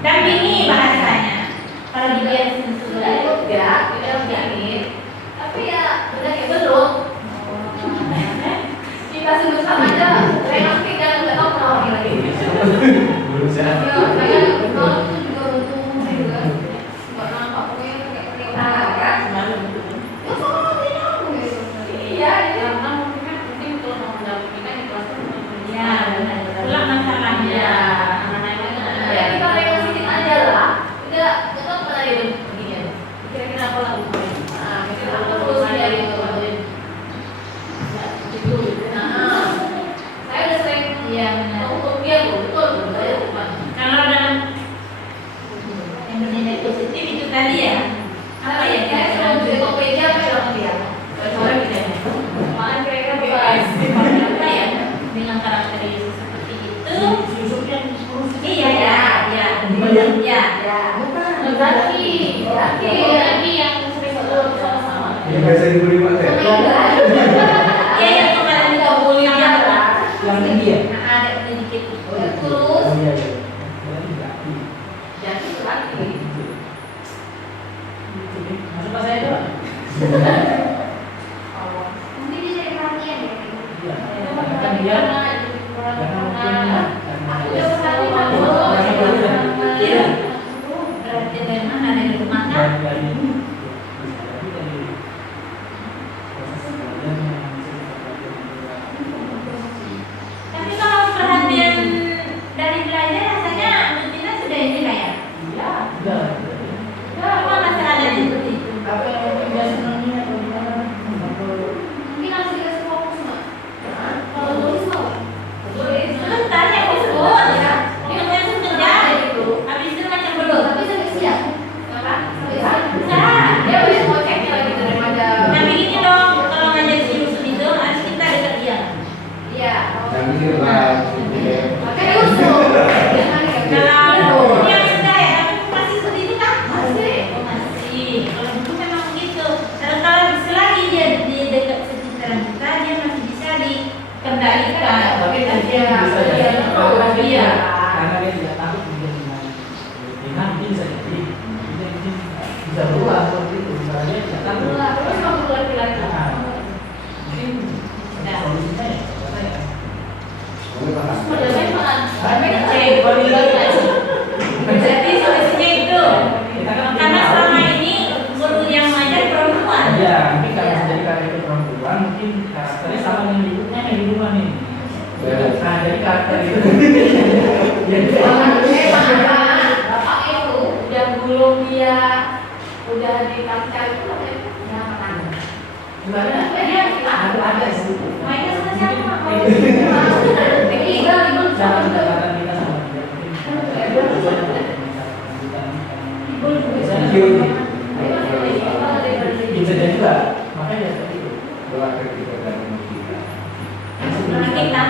Dampingi bahasanya. Kalau dibiarin Sebenarnya sudah enggak, kita bilangin, tapi ya udah kayak belum. Kita sebutkan aja, reaktif dan nggak tahu kenapa lagi. Belum saya. Ya, saya kalau itu juga untung saya juga nggak nampak pokoknya kayak kan. Ya sama dia aku gitu. Iya, karena mungkin kalau mau mendampingi kan di kelas itu ya benar-benar. Itulah masalahnya. ya kita relasiin aja lah. Udah, kita pernah dia begini ya. Kira-kira apa lah hukumnya? Nah, kira-kira apa terus dia gitu. Nah, saya udah sering Iya benar. hukum dia tuh, betul saya hukuman. Kalau dalam yang bernilai positif itu tadi ya, apa ya? Saya selalu jadi topeja apa yang dia? Soalnya bedanya. Kemarin kira-kira bebas. Apa ya? Dengan karakteristik seperti itu. Iya ya, ya, ya. Ya, bukan. Lagi yang sering sama-sama. Yang biasa dibeli Pak Teh. Iya yang kemarin kita bully dia lah. Yang tinggi ya? Nah, ada sedikit. Terus Oh iya iya. Berarti berarti. jadi itu lagi. Masuk pas saya itu Pak? Mungkin dia jadi perhatian ya. Iya. Kan dia Aku udah pernah Iya. Berarti dari mana? Dari rumah kan? Tapi kalau perhatian dari belajar rasanya Lutina sudah ini lah ya. Apa masalahnya seperti itu? mungkin harus dikasih fokus nggak? Kalau tulis mau, tulis. Sebentar ya disebut ya. Ini langsung kerja. Habis itu macam belum. Tapi sampai siap. Kenapa? Sampai siap. Bisa. Dia udah mau ceknya lagi daripada. Nah begini dong, kalau ngajar si Yusuf itu harus kita dekat dia. Iya. Yang mikir lah. Makanya usul. Jangan kayak gitu. Kalau dia sudah ya, tapi masih seperti itu kan? Masih. Oh, masih. Kalau itu memang begitu. Kalau selagi dia di dekat sekitaran kita, dia masih bisa dikendalikan. Tapi kan dia Bisa jadi. dia terus dia. Karena dia tidak takut kemudian dengan dengan mungkin bisa jadi mungkin bisa berubah seperti itu karena dia tidak takut. Terus kamu laki-laki. Nah, mungkin solusinya ya saya. Kamu paham? Sebenarnya makan. Tapi kan Jadi solusinya itu. Karena selama ini guru yang mengajar perempuan. Ya, mungkin karena jadi karena itu perempuan mungkin karakternya sama dengan ibunya nih di rumah nih. Nah, jadi karakter itu. Jadi bapak itu udah gulung dia, udah dikacau itu namanya ya makan. gimana? Dia Ada sih. Mainnya sama siapa? Cara pendekatan kita sama dia mungkin bisa jadi juga makanya seperti itu. Doa kita dan kita. Anak kita.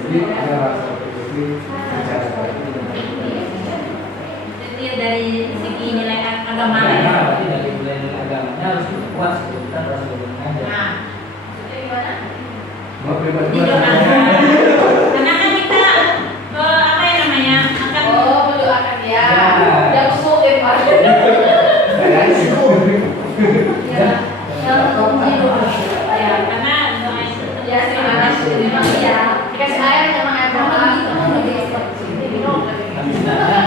Jadi ada rasa seperti bicara seperti itu. Jadi dari segi nilai agama Nah, ya. berarti dari nilai agamanya harus kuat sebelum kita berhasil mengajar. Nah, Maksudnya gimana? Mau pribadi didoakan. Karena kan kita apa ya namanya akan Oh, mendoakan dia. Ya. Udah kusuk deh Pak. Saya sih. Ya. ya karena doa itu Ya, terima kasih. Memang iya. Dikasih air sama air berapa gitu lebih seperti ini. Minum lebih. Tapi sebenarnya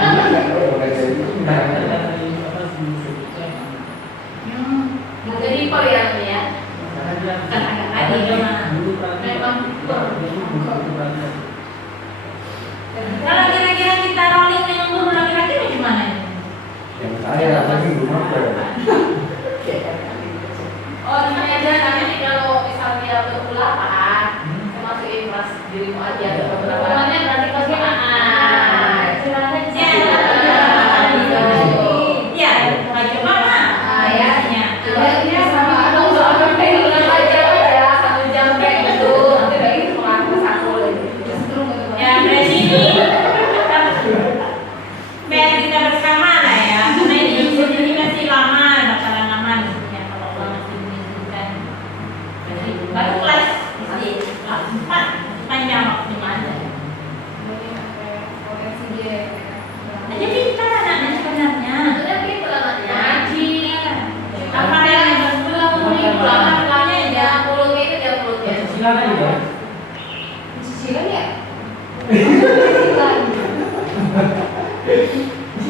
karakter dari apa sih sebutnya Jadi kok ya ini ya. karena dia Bukan agak lagi, memang. dulu perhatian Memang dia Kayak lagi rumah tuh. Oh, ini aja nanti kalau misalnya berulapan, saya masukin kelas dirimu aja atau beberapa. Namanya berarti kelas Cicilan ya?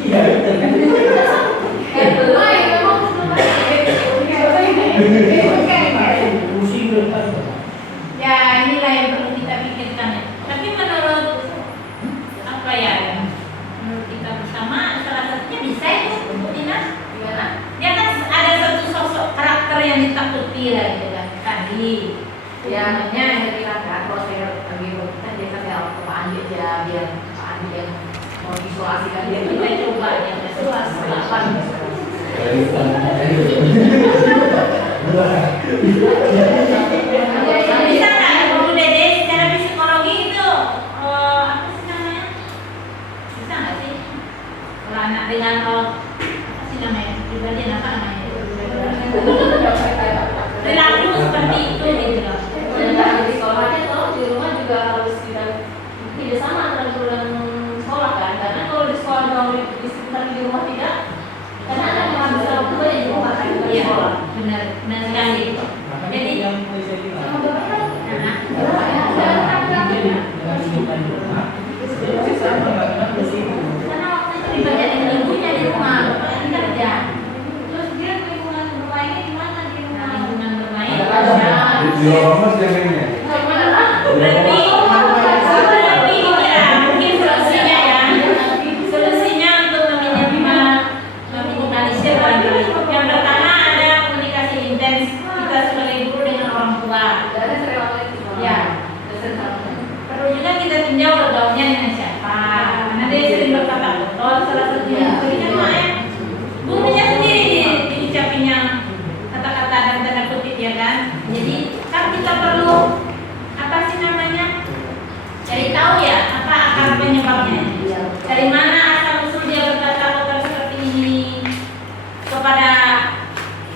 Iya, betul kan? Pusing berapa? Ya, inilah yang perlu kita pikirkan ya. Tapi menurut apa ya? Menurut kita bersama, salah satunya bisa itu untuk Dinas. Gimana? Dia kan ada satu sosok karakter yang ditakuti lah gitu kan. Tadi. Ya, makanya yang bilang kan, kalau saya lagi kita dia kasih ke Pak Andi aja biar Pak Andi yang mau isolasikan dia. Kita coba yang isolasi. Bisa nggak Bu Dede secara psikologi itu apa sih namanya? Bisa nggak sih? Kalau anak dengan apa sih namanya? Pribadi apa namanya? Perilaku seperti itu gitu loh. Dan di sekolah aja kalau di rumah juga harus kita tidak sama antara guru dan sekolah kan, karena kalau di sekolah kalau disiplin di rumah tidak, karena ada yang harus waktu banyak di rumah kan di Iya, sekolah. benar sekali. Jadi Yang saya bilang, Sama bapaknya, anak bapaknya ada dengan lingkungan di rumah, itu sama nggak pernah bersih. karena waktu itu dibacain ibunya di rumah, bapaknya kan kerja. Terus dia lingkungan bermainnya gimana di rumah? Lingkungan bermain. Di rumah mas jadinya. Berarti ini ya mungkin solusinya ya. Solusinya untuk meminimalisir barangkali. Yang pertama ada komunikasi intens kita sebagai guru dengan orang tua. Ya. Perlu juga kita tinjau bergaulnya dengan siapa. Karena dia sering berkata kotor, salah satunya berikan maaf. Gurunya sendiri diucapinya kata-kata dan tanda kutip ya kan. Jadi kan kita perlu apa sih namanya? Cari tahu ya apa akar penyebabnya. Dari mana asal usul dia berkata kotor seperti ini? Kepada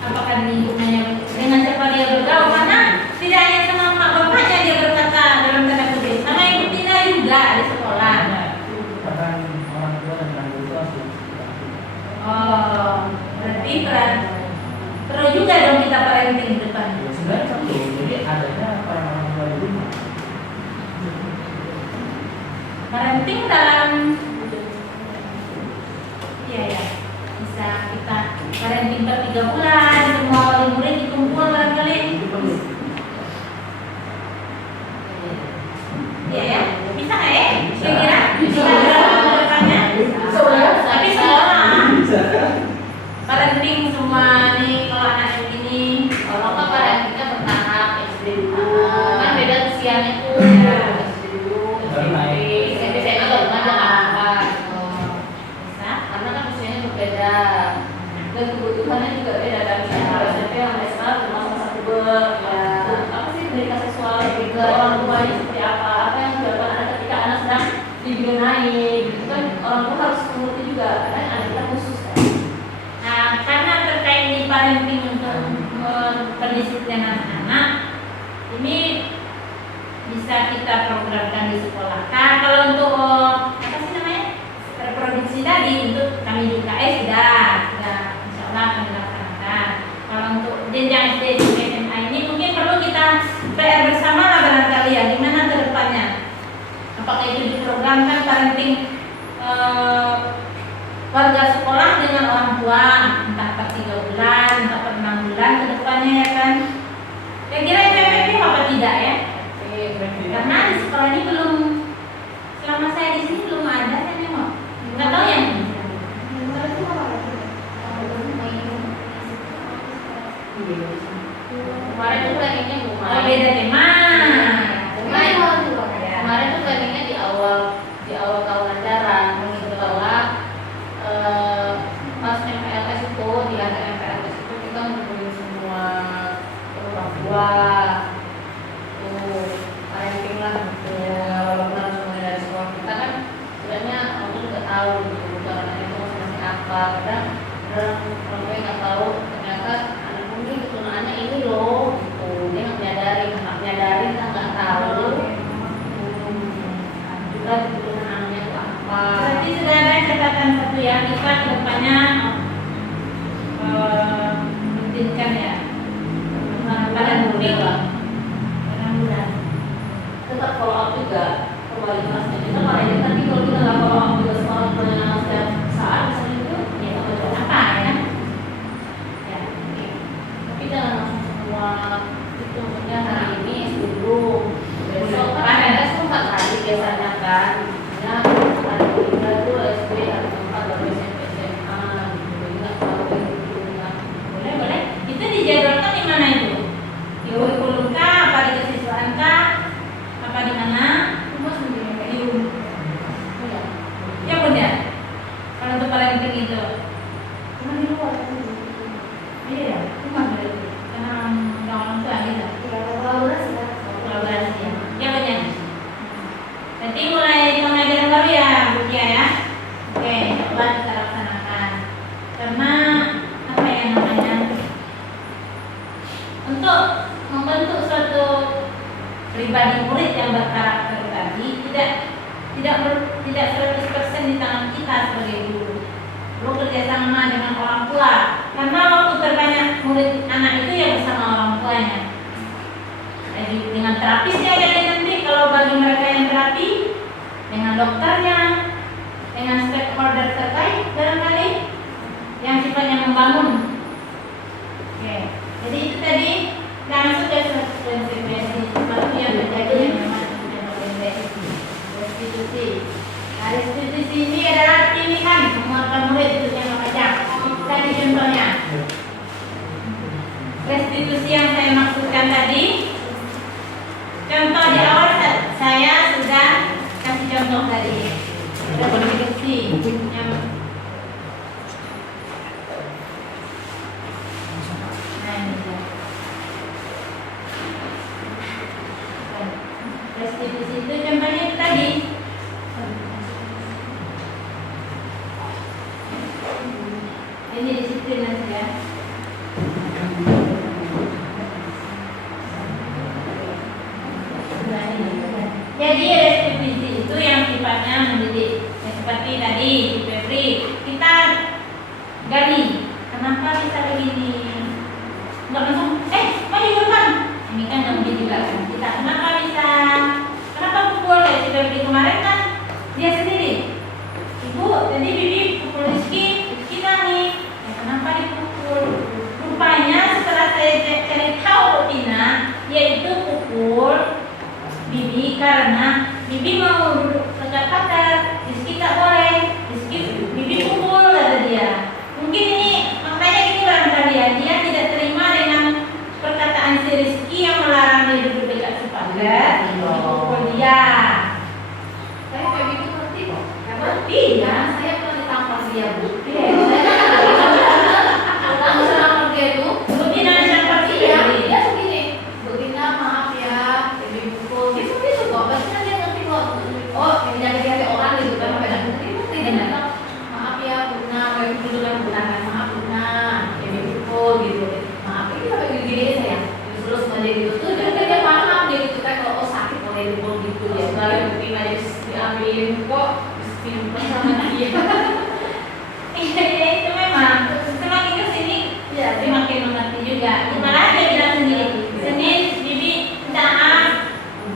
apakah lingkungannya dengan siapa dia bergaul? Karena tidak hanya sama mak bapaknya dia berkata dalam tanda kutip, sama ibu Tina juga di sekolah. Bahkan orang tua dan orang tua sih. Oh, berarti perlu juga dong kita parenting di depan. Ya, sebenarnya perlu. Jadi adanya orang tua di rumah. Parenting dalam iya ya bisa kita parenting per 3 bulan semua wali murid dikumpul barangkali iya ya bisa nggak ya kira-kira bisa depannya tapi sekolah parenting semua nih kalau anak yang ini Kalau nggak parentingnya bertahap SD dulu, kan beda usianya tuh. SD dulu, SMP SMA baru ngajak apa? bisa Karena kan usianya berbeda dan kebutuhannya juga beda kan. Misalnya SMP sama SMA masa-masa puber, apa sih pendidikan seksual ke orang tuanya seperti apa yang dilakukan anak ketika anak sedang dibidanai, gitu kan orang tua harus mengerti juga karena anak kita khusus kan. Nah, karena terkait di parenting untuk pendisiplinan anak, ini bisa kita programkan di sekolah. Nah, kalau untuk apa sih namanya reproduksi tadi untuk kami di UKS sudah insya Allah kami laksanakan. Kalau untuk jenjang SD sampai SMA ini mungkin perlu kita PR bersama lah barangkali ya, gimana ke depannya. Apakah itu diprogramkan parenting warga sekolah dengan orang tua entah per 3 bulan, entah per 6 bulan ke depannya ya kan. Kira-kira itu efektif apa tidak ya? Karena di sekolah ini belum, selama saya di sini belum ada kan ya Mak? Nggak tahu ya? Kadang orang tua nggak tahu ternyata anak ini ketunaannya ini loh, gitu. Dia nggak nyadarin, kita nggak tahu. Juga keturunan anaknya itu apa. Berarti sudah ada catatan satu ya, kita kedepannya mementingkan ya pada mudik mudah-mudahan. Tetap follow up juga kembali kelasnya kita makanya tadi kalau kita nggak follow up juga sama orang setiap saat misalnya itu ya nggak betul apa ya ya oke. Tapi jangan langsung semua itu maksudnya hari ini dulu besok kan ada sempat hari biasanya kan ya hari kita tuh SD hari keempat baru SMP SMA gitu jadi nggak terlalu gitu ya. Boleh. Itu dijadwalkan di mana itu? Di kurikulum kah? Apa di kesiswaan kah? Apa di mana? Cuma sendiri kayak Di rumah. ya Ya Bunda. Kalau untuk paling penting itu. cuma di luar kan Iya ya. Rumah berarti. Karena orang tua gitu. kolaborasi kan Kolaborasi ya. Ya Bunda. Berarti mulai pembelajaran baru ya Bu Tia ya. Oke, coba kita laksanakan. Karena apa ya namanya? Untuk membentuk suatu pribadi murid yang berkarakter tadi tidak 100% di tangan kita sebagai guru. Perlu kerjasama dengan orang tua. Karena waktu terbanyak murid anak itu ya bersama orang tuanya. Jadi dengan terapisnya jadi nanti kalau bagi mereka yang terapi dengan dokternya, dengan stakeholder terkait barangkali yang sifatnya membangun. Oke, jadi itu tadi langsung ke konsekuensi sesuatu yang terjadi yang memang restitusi. Nah, restitusi ini adalah pilihan menguatkan murid itu yang memajang. Tadi contohnya restitusi yang saya maksudkan tadi. Contoh di awal saya sudah kasih contoh tadi. Restitusi yang restitusi itu contohnya itu tadi. Ini disiplin nanti ya. Jadi restitusi itu yang sifatnya mendidik. Ya, seperti tadi di Febri kita gali. Kenapa bisa begini? Nggak langsung, maju depan. Ini kan nggak mungkin juga kan. Kita kenapa pukul ya si Febri kemarin kan dia sendiri. Ibu, tadi Bibi pukul Rizky nangis. Ya, kenapa dipukul? Rupanya setelah saya cari tahu Tina, yaitu pukul Bibi karena Bibi mau duduk tegak patar, Rizky tak boleh. Bibi pukul kata dia. Mungkin ini makanya gini barangkali ya, dia tidak terima dengan perkataan si Rizky yang melarang dia duduk dekat si pagar. Pukul dia. saya kayak gitu ngerti kok Ngerti ya? saya pernah ditampar dia bu Iya. kalau sama dia itu Bu Tina siapa sih? iya dia begini Bu Tina maaf ya Bibi pukul gitu kok maksudnya dia ngerti kok oh menjaga orang gitu kan sampai dan ngerti dia bilang maaf ya Buna kayak dulu kan Buna kan maaf Buna Bibi pukul gitu maaf ini sampai gini saya terus dia gitu tuh dia paham dia gitu kan kalau sakit boleh dipukul gitu ya sekali Bu Tina diambilin kok disimpan sama dia Iya itu memang semakin kesini ya semakin mengerti juga. Malah dia bilang sendiri, Senin Bibi minta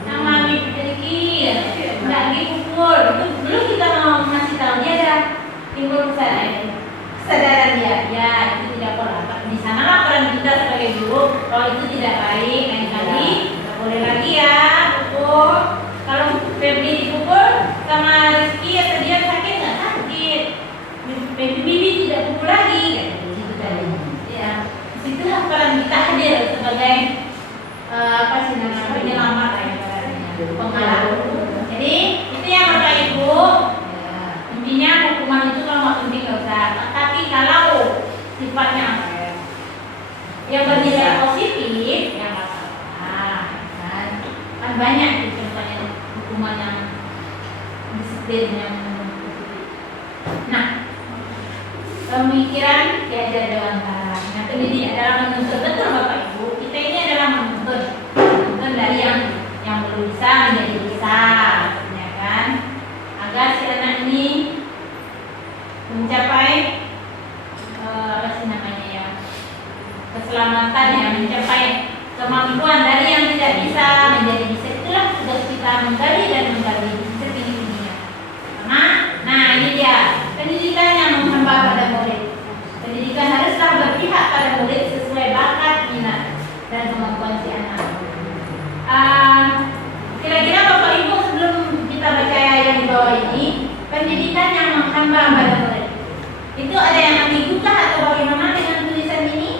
sama Bibi Rizky, nggak dipukul. Itu belum kita mau ngasih tahu dia dah timbul kesadaran dia. Ya itu tidak boleh. Di sana lah peran kita sebagai guru. Kalau itu tidak baik, lain kali nggak boleh lagi ya pukul. Kalau Febri dipukul sama Rizky atau dia sakit nggak sakit. Bibi tidak pukul lagi kan gitu tadi. Ya, situlah peran kita hadir sebagai apa sih namanya penyelamat ya pengalah. Jadi itu yang Bapak Ibu. Intinya hukuman itu kalau nggak penting nggak usah. Tapi kalau sifatnya yang bernilai positif ya nggak apa-apa kan banyak gitu contohnya hukuman yang disiplin yang positif. Nah pemikiran diajar dewantara. Nah, pendidik adalah menuntut, betul Bapak Ibu. Kita ini adalah menuntut dari yang belum bisa menjadi bisa, ya kan? Agar si anak ini mencapai apa sih namanya ya, keselamatan ya, mencapai kemampuan dari yang tidak bisa menjadi bisa. Itulah tugas kita, menggali dan menggali setinggi-tingginya. Nah ini dia pendidikan yang menghamba pada murid. Pendidikan haruslah berpihak pada murid sesuai bakat, minat, dan kemampuan si anak. Kira-kira Bapak Ibu sebelum kita baca yang di bawah ini, pendidikan yang menghamba pada murid, itu ada yang ambigu kah atau bagaimana dengan tulisan ini?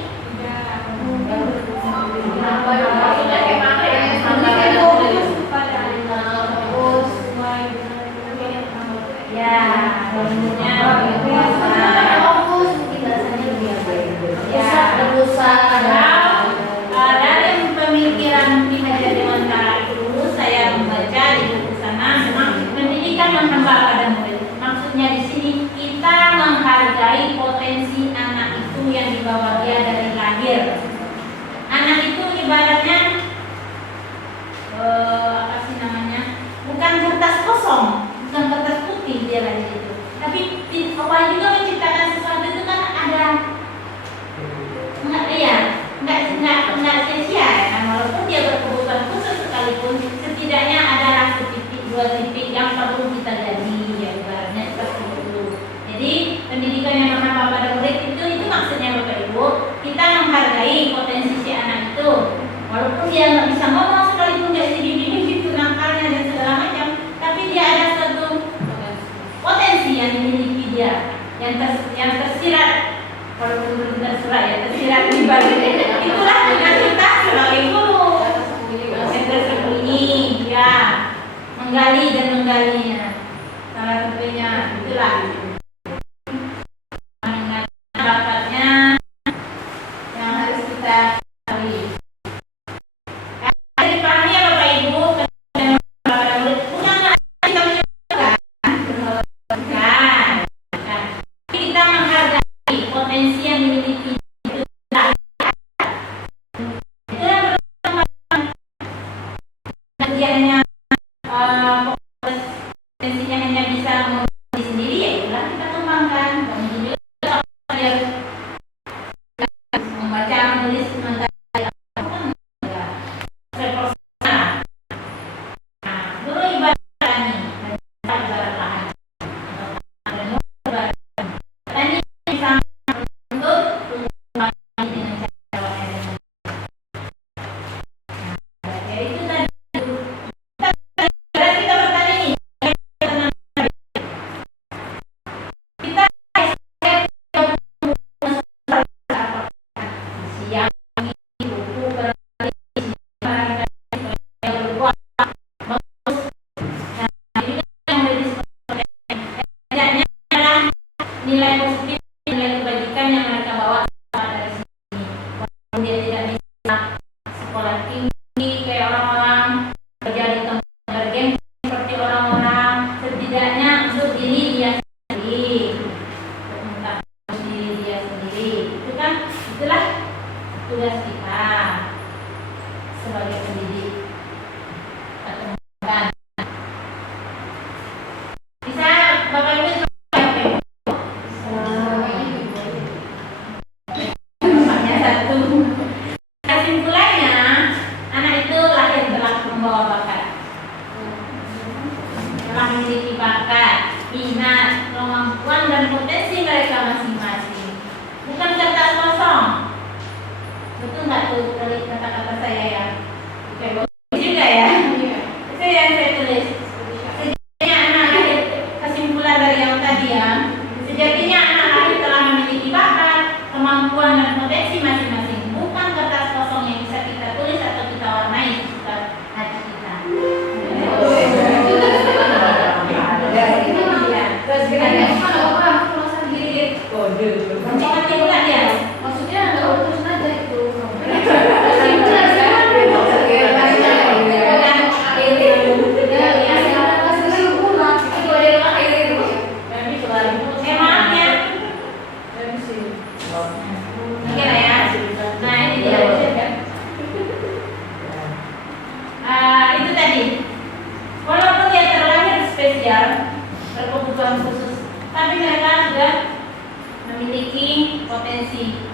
Dari pemikiran Ki Hajar Dewantara itu saya membaca di buku sana, memang pendidikan menghamba pada murid. Maksudnya di sini kita menghargai potensi anak itu yang dibawa dia dari lahir. Anak itu ibaratnya apa sih namanya? Bukan kertas kosong, bukan kertas putih dia lahir itu. Tapi Allah juga menciptakan sesuatu itu kan ada nggak sia-sia ya kan, walaupun dia berkebutuhan khusus sekalipun, setidaknya adalah setitik dua titik yang perlu kita jadi ya, ibaratnya seperti itu. Jadi pendidikan yang menghamba pada murid itu maksudnya Bapak Ibu, kita menghargai potensi si anak itu, walaupun dia nggak bisa ngomong sekalipun, dia sedih-sedih gitu nakalnya dan segala macam, tapi dia ada suatu potensi yang dimiliki dia, yang tersirat, walaupun belum tersirat ya, tersirat di balik. Itulah tugas kita sebagai guru, yang tersembunyi ya, menggali dan menggalinya. Salah satunya itulah bakatnya yang harus kita ketahui. Dipahami ya Bapak Ibu, bukan kita menyebutkan, kita menghargai potensi yang dimiliki. Dia hanya potensinya hanya bisa menjadi sendiri, ya itulah kita kembangkan. Kemudian juga dia membaca, menulis, menggali, dulu ibarat tani, ibarat lahan. Tani bisa untuk dengan cara itu tadi. Kita bertani nih, kita siang ini buku nilai positif, nilai kebajikan yang mereka bawa dari sini. Walaupun dia tidak bisa sekolah tinggi kayak orang-orang, kerja di tempat bergengsi seperti orang-orang, setidaknya untuk diri dia sendiri, untuk diri dia sendiri, itu kan, itulah tugas kita sebagai pendidik. Bisa Bapak Ibu berkebutuhan khusus, tapi mereka sudah memiliki potensi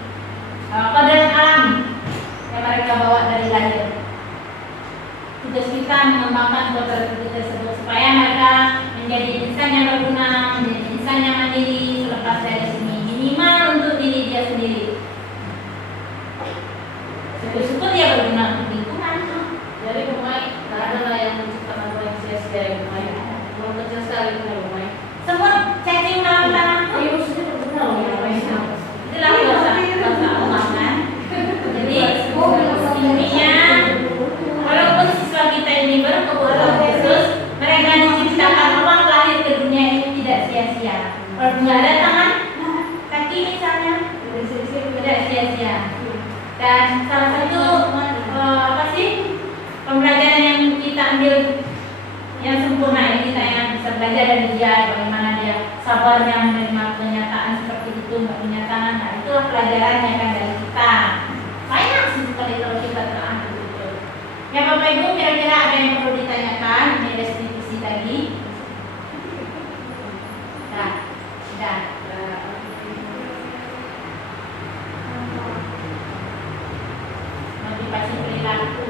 kodrat alami yang mereka bawa dari lahir. Tugas kita mengembangkan kodrat itu tersebut supaya mereka menjadi insan yang berguna, menjadi insan yang mandiri selepas dari sini, minimal untuk diri dia sendiri. Syukur-syukur dia berguna untuk lingkungan. Jadi Bumai nggak ada lah yang menciptakan proyek sia-sia ya Bumai. Belum kecil sekali Bumai Bumai. Semut cacing dalam tanahku. Iya maksudnya berguna loh ya Bumai. Itulah bahasa Allah kan. Jadi intinya walaupun siswa kita ini berkebutuhan khusus, mereka diciptakan Allah lahir ke dunia ini tidak sia-sia. Walaupun nggak ada tangan, kaki misalnya, tidak sia-sia. Dan salah satu apa sih pembelajaran yang kita ambil yang sempurna ini, kita yang bisa belajar dari dia bagaimana dia sabarnya menerima kenyataan seperti itu, nggak punya tangan. Nah itulah pelajarannya kan dari kita. Banyak sih sekali kalau kita telah gitu. Ya Bapak Ibu, kira-kira ada yang perlu ditanyakan di restitusi tadi? Nah, sudah. Motivasi perilaku.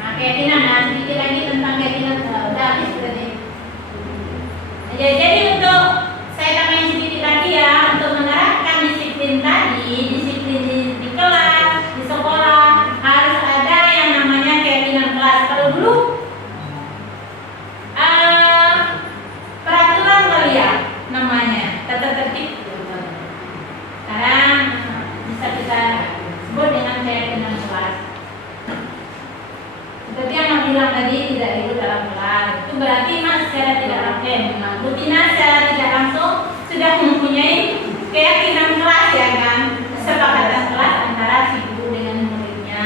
Nah, keyakinan, nah sedikit lagi tentang keyakinan. Udah habis berarti. Jadi untuk saya tambahin sedikit lagi ya, untuk menerapkan disiplin tadi, disiplin di kelas, di sekolah harus ada yang namanya keyakinan kelas. Kalau dulu peraturan kali ya namanya, tata tertib. Sekarang bisa kita sebut dengan keyakinan kelas. Seperti yang bilang tadi, tidak ikut dalam kelas. Itu berarti Mas secara tidak langsung, Butina secara tidak langsung sudah mempunyai keyakinan kelas ya kan, kesepakatan kelas antara si guru dengan muridnya.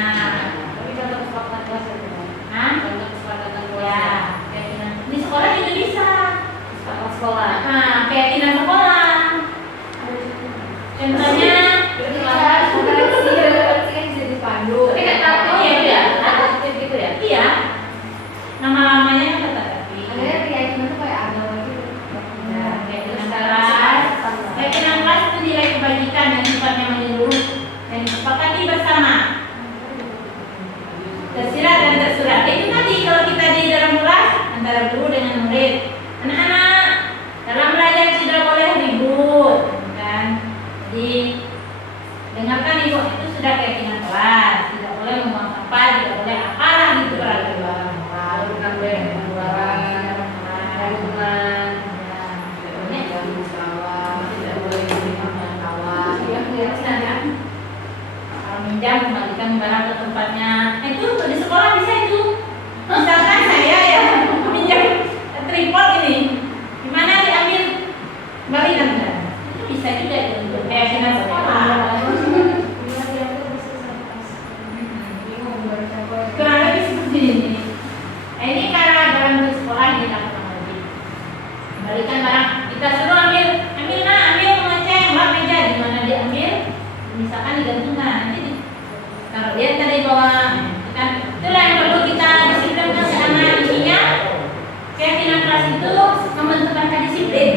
Tapi contoh kesepakatan kelas ya Bumai. Hah? Contoh kesepakatan kelas. Ya, keyakinan di sekolah juga bisa. Kesepakatan sekolah. Nah, keyakinan sekolah. Contohnya, Tapi nggak tahu iya, ya, iya. ada gitu ya. Iya, nama-namanya kan tata tertib. Ada keyakinan tuh kayak agama gitu. Nah, keyakinan kelas. Keyakinan kelas itu nilai kebajikan yang sifatnya menyeluruh dan disepakati bersama. Tersirat dan tersurat itu tadi kalau kita di dalam kelas antara guru dengan murid. Anak-anak dalam belajar tidak boleh ribut, kan? Jadi dengarkan ibu, itu sudah keyakinan kelas. Tidak boleh membuang sampah, tidak boleh apalah gitu peraturan. Lalu kan boleh barang, hubungan, tidak boleh sawah, tidak boleh minum kawan. Kalau minjam kembalikan barang ke tempatnya. Itu di sekolah bisa itu. Misalkan saya ya minjam tripod ini, gimana diambil kembalikan kan? Itu bisa juga itu untuk keyakinan sekolah. Kurang lebih seperti ini. Nah, ini karena dalam sekolah dilakukan lagi. Kembalikan barang, kita suruh ambil nah, ambil mengecek bak meja di mana diambil, misalkan digantungkan nanti taruh dia tadi bawah. Kan itulah yang perlu kita disiplinkan si anak. Intinya keyakinan kelas itu membentuk mereka disiplin.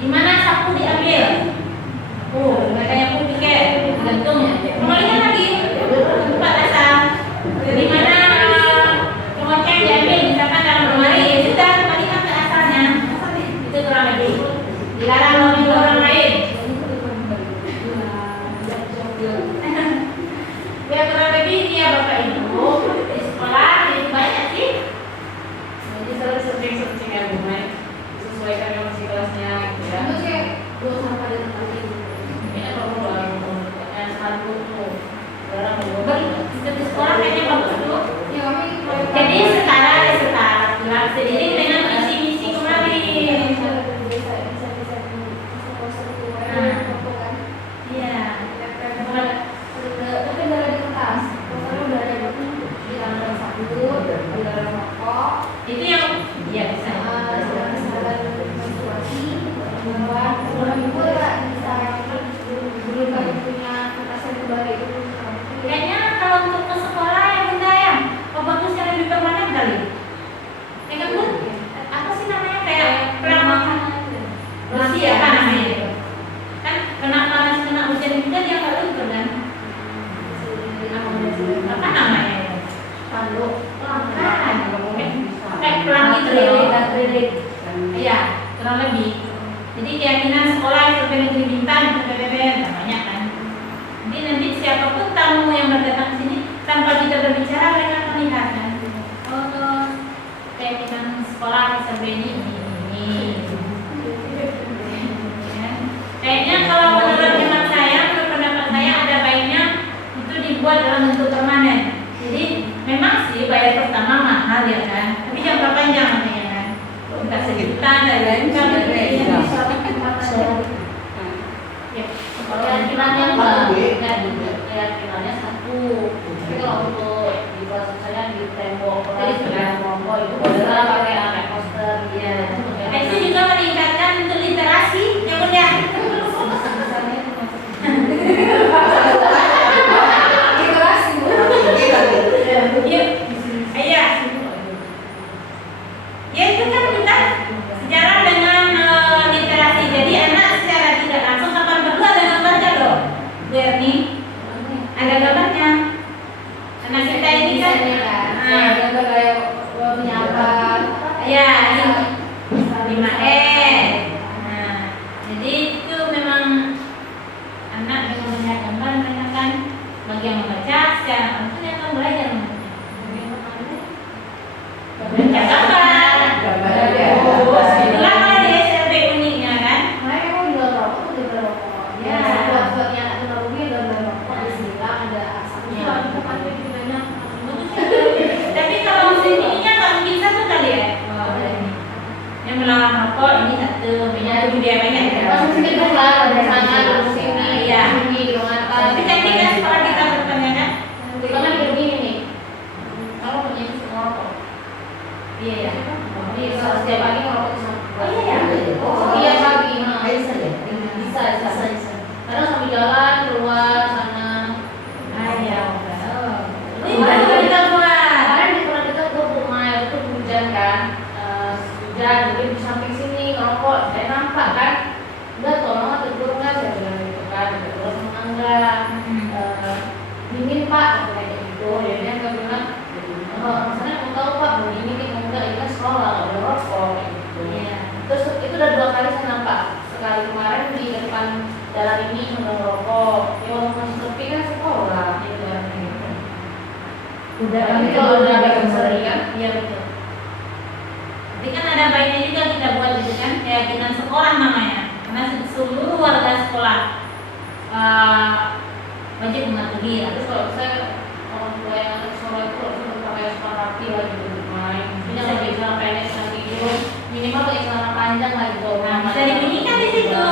Di mana sapu diambil, mereka yang pun pikir gantung, kembalikan lagi tempat asal. Dari mana kemoceng diambil, misalkan dalam lemari, ya sudah kembalikan ke asalnya. Iya, kurang lebih. Jadi keyakinan sekolah SMP Negeri Bintan, PPBN, banyak kan. Jadi nanti siapapun tamu yang berdatang ke sini tanpa kita berbicara mereka akan lihat kan. Oh, keyakinan sekolah SMP ini. Ya. Kayaknya kalau menurut hemat saya, menurut pendapat saya ada baiknya itu dibuat dalam bentuk permanen. Jadi memang sih bayar pertama mahal ya kan, tapi jangka panjang nantinya kan. Enggak sejuta dan lain kan Kalau keyakinannya enggak, keyakinannya satu. Tapi kalau untuk di kelas saya di tembok kelas dengan kelompok itu bisa pakai poster. Iya. Itu juga meningkatkan untuk literasi, ya bunda. Iya. Ya itu kan kita sejarah dengan literasi. Jadi anak secara tidak langsung kapan perlu ada gambarnya loh. Bu Erni, ada gambarnya. Anak kita ini kan, gambar kayak punya apa? ya 5E. Nah, jadi itu memang anak dengan melihat gambar mereka kan bagi yang membaca secara langsung dia akan belajar membaca. Baca gambar. Itulah kalau di SMP uniknya kan. Mereka mau jual rokok tuh jual rokok. Ya. Buat yang ada rugi jual rokok di sini ada asapnya. Tapi kalau ininya nggak mungkin satu kali ya. Yang melarang rokok ini satu, punya budaya banyak ya. Masuk sini kan lah, ada sana, ada sini, Iya. sini, di mana? Tapi cantik kan sekolah kita bertanya kan? Kita kan begini nih. Kalau punya itu semua rokok. Iya ya. Jadi setiap pagi ngerokok di sana. Oh iya ya. Iya pagi. Bisa ya? Bisa. Kadang sambil jalan keluar sana. Ah iya. Ini baru kita buat. Kemarin di sekolah kita tuh rumah itu hujan kan, hujan jadi di samping sini ngerokok, saya nampak kan, udah tolong tegur nggak saya bilang gitu kan, terus menganggap dingin pak kayak gitu, jadinya dia bilang, maksudnya mau tahu pak mau dingin nih mau enggak, ini kan sekolah nggak boleh rokok kayak gitu. Iya. Terus itu udah 2 kali saya nampak, sekali kemarin di depan jalan ini sambil ngerokok, ya walaupun masih sepi kan sekolah, gitu kan. Tapi kalau udah agak sering kan, Iya betul. Jadi kan ada baiknya juga kita buat gitu kan, keyakinan sekolah namanya. Karena seluruh warga sekolah wajib mematuhi. terus kalau saya orang tua yang anak sekolah itu harus pakai sepatu rapi lagi gitu main. Jadi kalau pakai celana pendek celana tidur, minimal pakai celana panjang lah gitu. Nah, bisa dibunyikan di situ.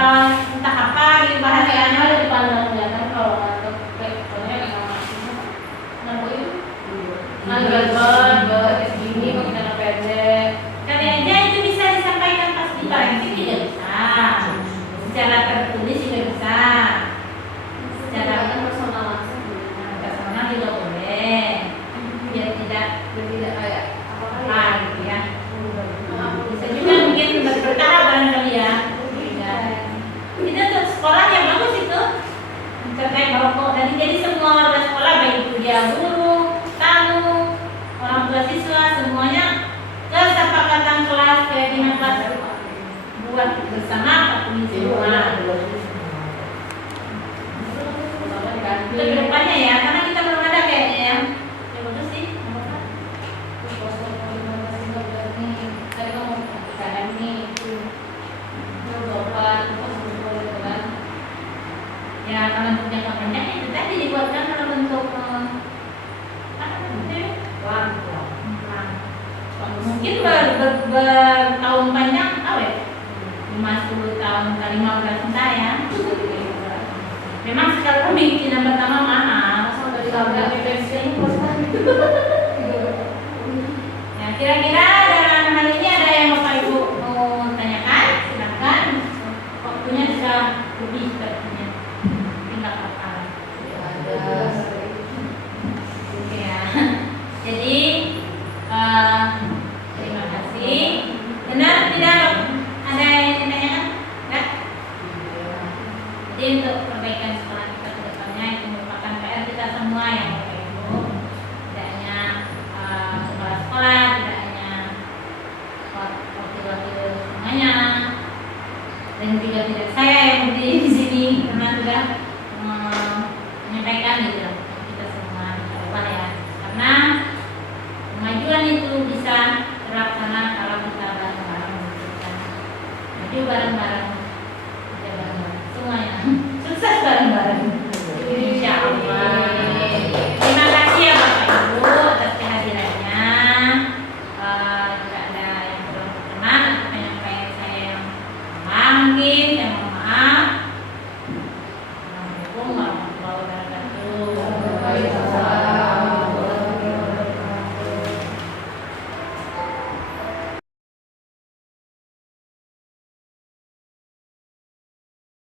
Kalau entah apa gitu Bahasanya bahasanya. ada di pandang kelihatan kalau ngantuk kayak pokoknya kayak sama ngantuk itu. Ngantuk segini pakai celana pendek. Kali aja itu bisa disampaikan pas di parenting juga bisa. Secara tertulis juga bisa. Secara personal langsung. personal juga boleh. Biar tidak kayak apa gitu ya. Bisa juga mungkin bertahap barangkali ya. Itu untuk sekolah yang bagus itu terkait merokok. Jadi semua warga sekolah baik itu dia guru, tamu, orang tua siswa semuanya kesepakatan kelas keyakinan kelas buat bersama patuhi semua. Itu kedepannya ya, karena kita belum ada kayaknya ya. Ya bagus sih. Ya kalau untuk jangka panjang itu tadi dibuatkan dalam bentuk apa namanya? Plan. Mungkin bertahun panjang awet 50 tahun kali 15 entah ya. Memang sekarang pembikinan pertama mahal. Sampai di dalam pensiun Ya kira-kira dalam hal ini ada yang Bapak Ibu mau tanyakan? Silakan. Waktunya sudah lebih sepertinya. Tinggal apa? Oke ya. Jadi terima kasih. Benar tidak ada yang ditanyakan? Enggak? Jadi untuk perbaikan sekolah kita ke depannya itu merupakan PR kita semua yang Bapak Ibu. Tidak hanya kepala sekolah, tidak hanya semuanya. Dan juga tidak saya yang berdiri di sini karena sudah menyampaikan gitu kita semua jawaban ya. Karena kemajuan itu bisa terlaksana kalau kita bareng-bareng. Maju bareng-bareng